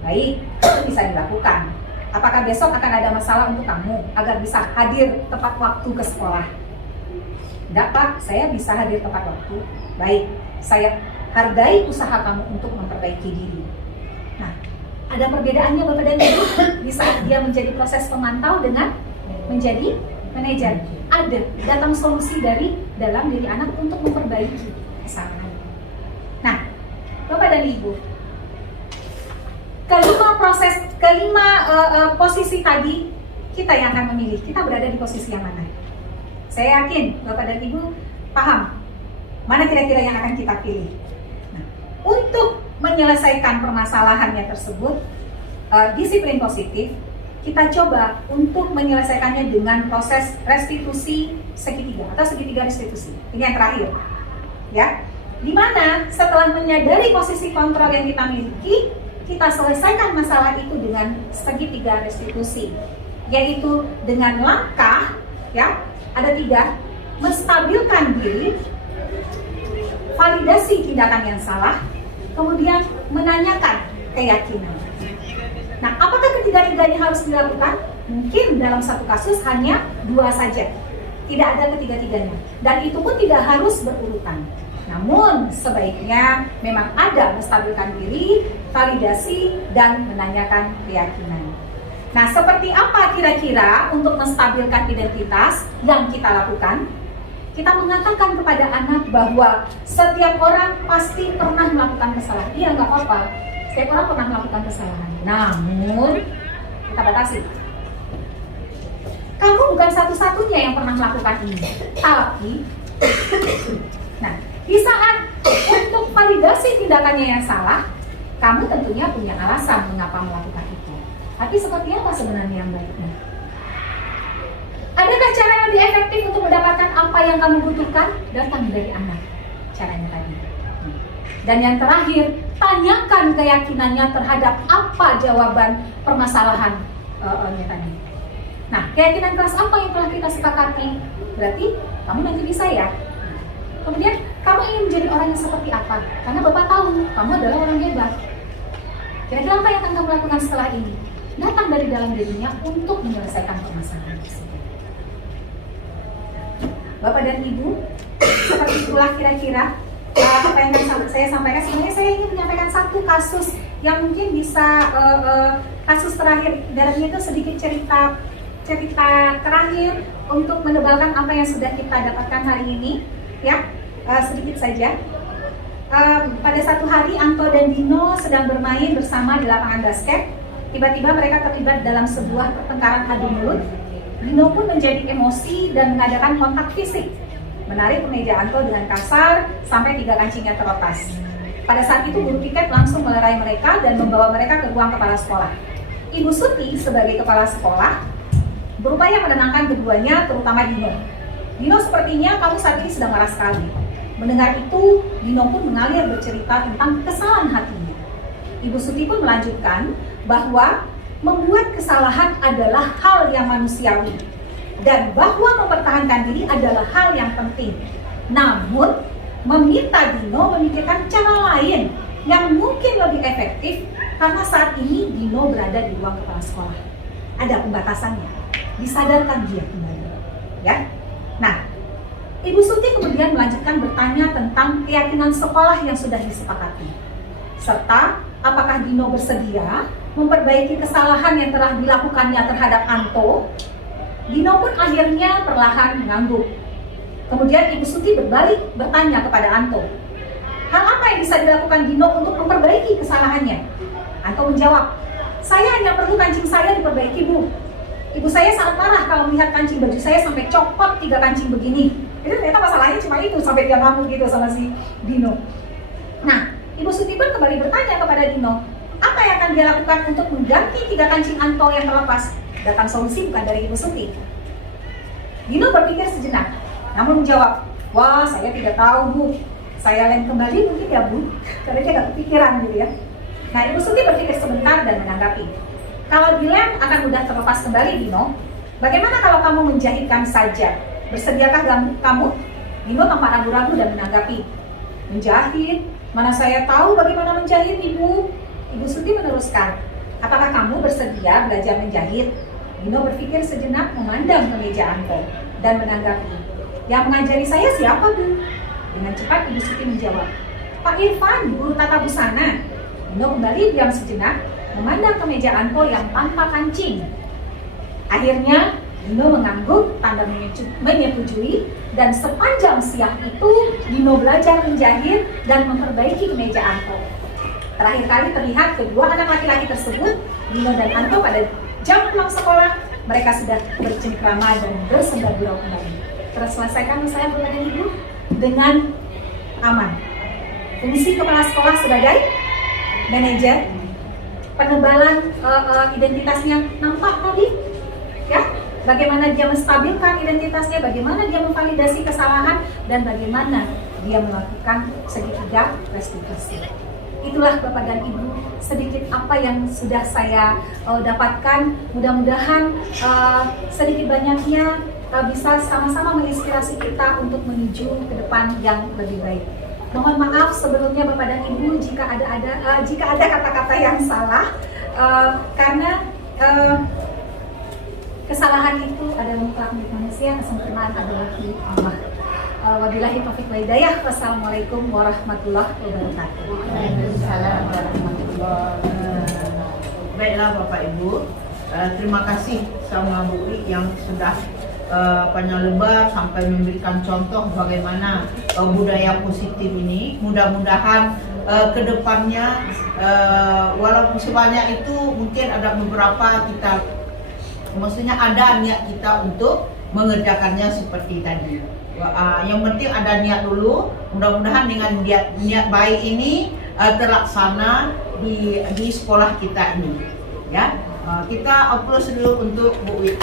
Baik, itu bisa dilakukan. Apakah besok akan ada masalah untuk kamu agar bisa hadir tepat waktu ke sekolah? Tidak Pak, saya bisa hadir tepat waktu. Baik, saya hargai usaha kamu untuk memperbaiki diri. Nah, ada perbedaannya Bapak dan Ibu di saat dia menjadi proses pemantau dengan menjadi manajer. Ada datang solusi dari dalam diri anak untuk memperbaiki kesalahan. Nah, Bapak dan Ibu, kelima posisi tadi kita yang akan memilih, kita berada di posisi yang mana. Saya yakin Bapak dan Ibu paham mana kira-kira yang akan kita pilih. Nah, untuk menyelesaikan permasalahannya tersebut, disiplin positif, kita coba untuk menyelesaikannya dengan proses restitusi segitiga atau segitiga restitusi. Ini yang terakhir, ya. Di mana setelah menyadari posisi kontrol yang kita miliki, kita selesaikan masalah itu dengan segitiga restitusi, yaitu dengan langkah, ya, ada 3, menstabilkan diri, validasi tindakan yang salah, kemudian menanyakan keyakinan. Nah, apakah ketiga-tiganya harus dilakukan? Mungkin dalam satu kasus hanya 2 saja, tidak ada ketiga-tiganya, dan itu pun tidak harus berurutan. Namun sebaiknya memang ada menstabilkan diri, validasi, dan menanyakan keyakinan. Nah, seperti apa kira-kira untuk menstabilkan identitas yang kita lakukan? Kita mengatakan kepada anak bahwa setiap orang pasti pernah melakukan kesalahan. Iya, nggak apa-apa, setiap orang pernah melakukan kesalahan. Namun kita batasi. Kamu bukan satu-satunya yang pernah melakukan ini. Tapi, nah, di saat untuk validasi tindakannya yang salah, kamu tentunya punya alasan mengapa melakukan itu. Tapi seperti apa sebenarnya yang baiknya? Adakah cara yang lebih efektif untuk mendapatkan apa yang kamu butuhkan? Datang dari anak. Caranya tadi. Dan yang terakhir, tanyakan keyakinannya terhadap apa jawaban permasalahan tadi. Nah, keyakinan kelas apa yang telah kita sepakati? Berarti kamu nanti bisa ya. Kemudian kamu ingin menjadi orang yang seperti apa? Karena Bapak tahu kamu adalah orang hebat. Kira-kira apa yang akan kamu lakukan setelah ini? Datang dari dalam dirinya untuk menyelesaikan permasalahan tersebut. Bapak dan Ibu, seperti itulah kira-kira apa yang saya sampaikan. Sebenarnya saya ingin menyampaikan satu kasus yang mungkin bisa kasus terakhir. Dalamnya itu sedikit cerita terakhir untuk menebalkan apa yang sudah kita dapatkan hari ini. Ya, sedikit saja. Pada satu hari Anto dan Dino sedang bermain bersama di lapangan basket. Tiba-tiba mereka terlibat dalam sebuah pertengkaran adu mulut. Dino pun menjadi emosi dan mengadakan kontak fisik, menarik kemeja Anto dengan kasar sampai 3 kancingnya terlepas. Pada saat itu guru piket langsung melerai mereka dan membawa mereka ke ruang kepala sekolah. Ibu Suti sebagai kepala sekolah berupaya menenangkan keduanya, terutama Dino. Dino, sepertinya kamu saat ini sedang marah sekali. Mendengar itu, Dino pun mengalir bercerita tentang kesalahan hatinya. Ibu Suti pun melanjutkan bahwa membuat kesalahan adalah hal yang manusiawi dan bahwa mempertahankan diri adalah hal yang penting. Namun, meminta Dino memikirkan cara lain yang mungkin lebih efektif karena saat ini Dino berada di ruang kepala sekolah. Ada pembatasannya. Disadarkan dia kembali. Ya. Nah, Ibu Suti kemudian melanjutkan bertanya tentang keyakinan sekolah yang sudah disepakati, serta apakah Dino bersedia memperbaiki kesalahan yang telah dilakukannya terhadap Anto. Dino pun akhirnya perlahan mengangguk. Kemudian Ibu Suti berbalik bertanya kepada Anto, hal apa yang bisa dilakukan Dino untuk memperbaiki kesalahannya? Anto menjawab, saya hanya perlu kancing saya diperbaiki, Bu. Ibu saya sangat marah kalau melihat kancing baju saya sampai copot 3 kancing begini. Jadi ternyata masalahnya cuma itu, sampai dia ngamuk gitu sama si Dino. Nah, Ibu Suti pun kembali bertanya kepada Dino, apa yang akan dia lakukan untuk mengganti 3 kancing Anto yang terlepas? Datang solusi bukan dari Ibu Suti. Dino berpikir sejenak, namun menjawab, wah saya tidak tahu, Bu. Saya lem kembali mungkin ya, Bu. Karena dia gak kepikiran gitu ya. Nah, Ibu Suti berpikir sebentar dan menanggapi, kalau dilem akan mudah terlepas kembali, Dino. Bagaimana kalau kamu menjahitkan saja? Bersediakah kamu? Dino tampak ragu-ragu dan menanggapi, menjahit? Mana saya tahu bagaimana menjahit, Ibu? Ibu Suti meneruskan, apakah kamu bersedia belajar menjahit? Dino berpikir sejenak memandang ke meja Anto dan menanggapi, yang mengajari saya siapa, Bu? Dengan cepat Ibu Suti menjawab, Pak Irfan, guru tata busana. Dino kembali diam sejenak, memandang ke meja Anto yang tanpa kancing. Akhirnya Dino mengangguk tanda menyetujui, dan sepanjang siang itu Dino belajar menjahit dan memperbaiki kemeja Anto. Terakhir kali terlihat kedua anak laki-laki tersebut, Dino dan Anto, pada jam pulang sekolah. Mereka sudah bercengkrama dan bersenda gurau kembali. Terselesaikan saya Bapak dan Ibu dengan aman. Fungsi kepala sekolah sebagai manajer, penebalan identitasnya nampak tadi, ya. Bagaimana dia menstabilkan identitasnya, bagaimana dia memvalidasi kesalahan, dan bagaimana dia melakukan segitiga restitusi. Itulah Bapak dan Ibu sedikit apa yang sudah saya dapatkan. Mudah-mudahan sedikit banyaknya bisa sama-sama menginspirasi kita untuk menuju ke depan yang lebih baik. Mohon maaf sebelumnya Bapak dan Ibu jika ada kata-kata yang salah, karena kesalahan itu adalah mutlak milik manusia, kesempurnaan adalah milik Allah. Wabillahi taufiq wal hidayah. Wassalamualaikum warahmatullahi wabarakatuh. Waalaikumsalam warahmatullahi wabarakatuh. Baiklah Bapak Ibu, terima kasih sama Bu I yang sudah panjang lebar sampai memberikan contoh bagaimana budaya positif ini. Mudah-mudahan kedepannya walaupun sebanyak itu mungkin ada beberapa kita, maksudnya ada niat kita untuk mengerjakannya seperti tadi. Yang penting ada niat dulu. Mudah-mudahan dengan niat baik ini terlaksana di sekolah kita ini. Ya, kita applause dulu untuk Bu Wi.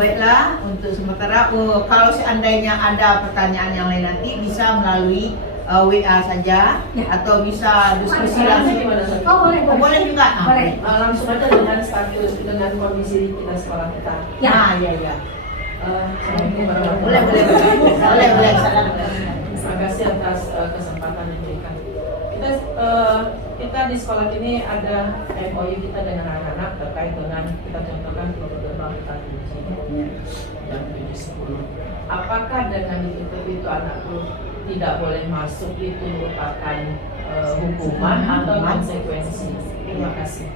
Baiklah, untuk sementara kalau seandainya ada pertanyaan yang lain nanti bisa melalui WA saja Ya. atau bisa diskusi langsung. Oh boleh, Boleh juga. Boleh. Langsung aja dengan status, dengan kondisi kita sekolah kita. Ya, ya. Assalamualaikum warahmatullahi Boleh. Terima kasih atas kesempatan yang diberikan. Kita di sekolah ini ada MOU kita dengan anak-anak terkait dengan kita contohkan pintu gerbang kita kunci dan 7-10. Apakah dengan itu anak itu tidak boleh masuk itu merupakan hukuman atau konsekuensi? Terima kasih.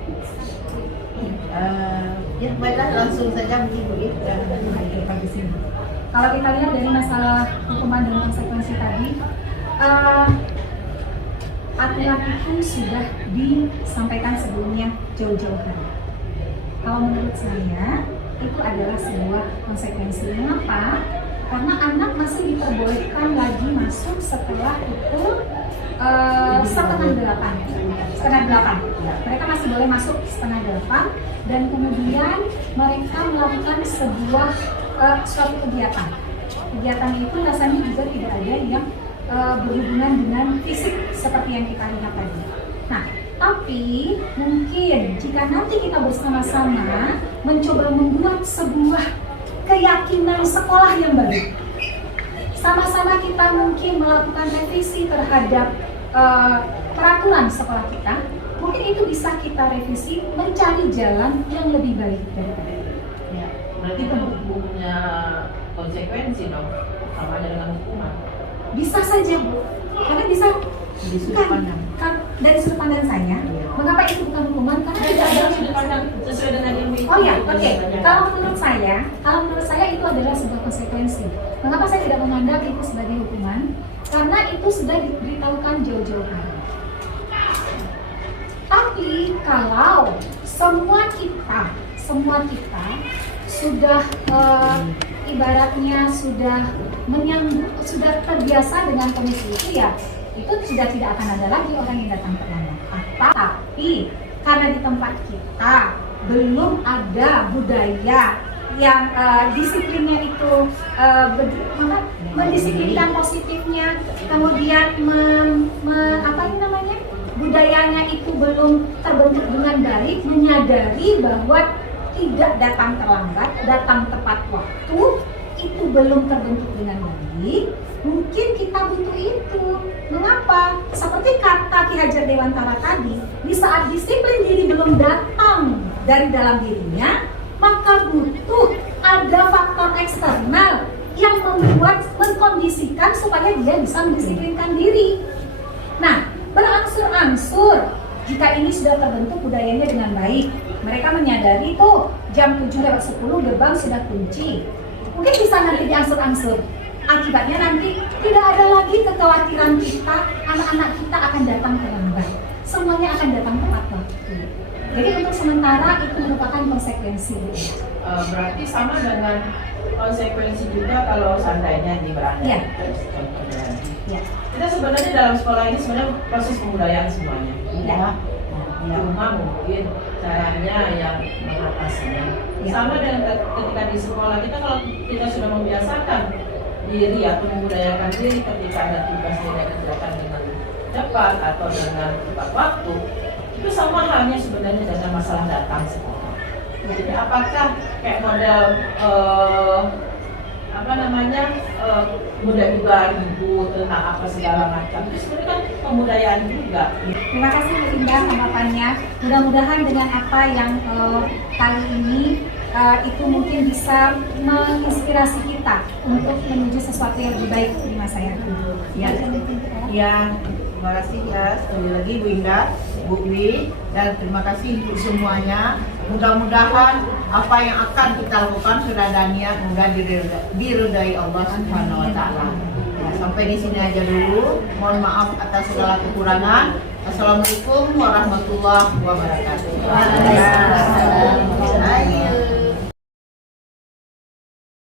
Ya, baiklah langsung saja mungkin Bu I. Kalau kita lihat dari masalah hukuman dan konsekuensi tadi, aturan itu sudah disampaikan sebelumnya jauh-jauh hari. Kalau menurut saya itu adalah sebuah konsekuensi. Mengapa? Karena anak masih diperbolehkan lagi masuk setelah pukul setengah delapan. Mereka masih boleh masuk setengah delapan dan kemudian mereka melakukan sebuah suatu kegiatan. Kegiatan itu rasanya juga tidak ada yang berhubungan dengan fisik seperti yang kita lihat tadi. Nah, tapi mungkin jika nanti kita bersama-sama mencoba membuat sebuah keyakinan sekolah yang baru, sama-sama kita mungkin melakukan revisi terhadap peraturan sekolah kita, mungkin itu bisa kita revisi mencari jalan yang lebih baik daripada itu. Ya, berarti itu punya konsekuensi dong, sama aja dengan hukuman. Bisa saja Bu, karena bisa Di sudut pandang. kan dari sudut pandang saya, mengapa itu bukan hukuman? Karena tidak ada sudut pandang sesuai dengan yang Oh ya, oke. Kalau menurut saya itu adalah sebuah konsekuensi. Mengapa saya tidak memandang itu sebagai hukuman? Karena itu sudah diberitahukan jauh-jauh hari. Tapi kalau semua kita sudah ibaratnya sudah terbiasa dengan kondisi itu, ya itu sudah tidak akan ada lagi orang yang datang terlambat. Tapi karena di tempat kita belum ada budaya yang disiplinnya itu mendisiplinkan positifnya, kemudian budayanya itu belum terbentuk dengan baik, menyadari bahwa tidak datang terlambat, datang tepat waktu, itu belum terbentuk dengan baik. Mungkin kita butuh itu. Mengapa? Seperti kata Ki Hajar Dewantara tadi, di saat disiplin diri belum datang dari dalam dirinya, maka butuh ada faktor eksternal yang mengkondisikan supaya dia bisa mendisiplinkan diri. Nah, berangsur-angsur jika ini sudah terbentuk budayanya dengan baik, mereka menyadari tuh jam 7:10 gerbang sudah kunci. Mungkin bisa nanti diangsur-angsur. Akibatnya nanti tidak ada lagi kekhawatiran kita, anak-anak kita akan datang terlambat. Semuanya akan datang tepat waktu. Jadi untuk sementara itu merupakan konsekuensi. Berarti sama dengan konsekuensi juga kalau seandainya diberangkat. Iya. Contohnya. Ya. Kita sebenarnya dalam sekolah ini sebenarnya proses pembudayaan semuanya. Ya. Cuma mungkin caranya yang mengatasinya. Ya. Sama dengan ketika di sekolah kita, kalau kita sudah membiasakan diri atau membudayakan diri ketika ada tugas tidak kerjakan dengan cepat atau dengan tepat waktu, itu sama halnya sebenarnya dengan masalah datang sekolah. Jadi apakah kayak model mudah juga ribut tentang apa segala macam, itu sebenarnya kan pembudayaan juga. Terima kasih Bu Indah tanggapannya. Mudah-mudahan dengan apa yang kali ini itu mungkin bisa menginspirasi kita untuk menuju sesuatu yang lebih baik di masa yang akan datang. Ya, terima kasih ya sekali lagi Bu Indah, Bu Wi, dan terima kasih untuk semuanya. Mudah-mudahan apa yang akan kita lakukan sudah ada niat, mudah diridai Allah Subhanahu wa Ta'ala. Ya, sampai di sini aja dulu. Mohon maaf atas segala kekurangan. Assalamualaikum warahmatullahi wabarakatuh.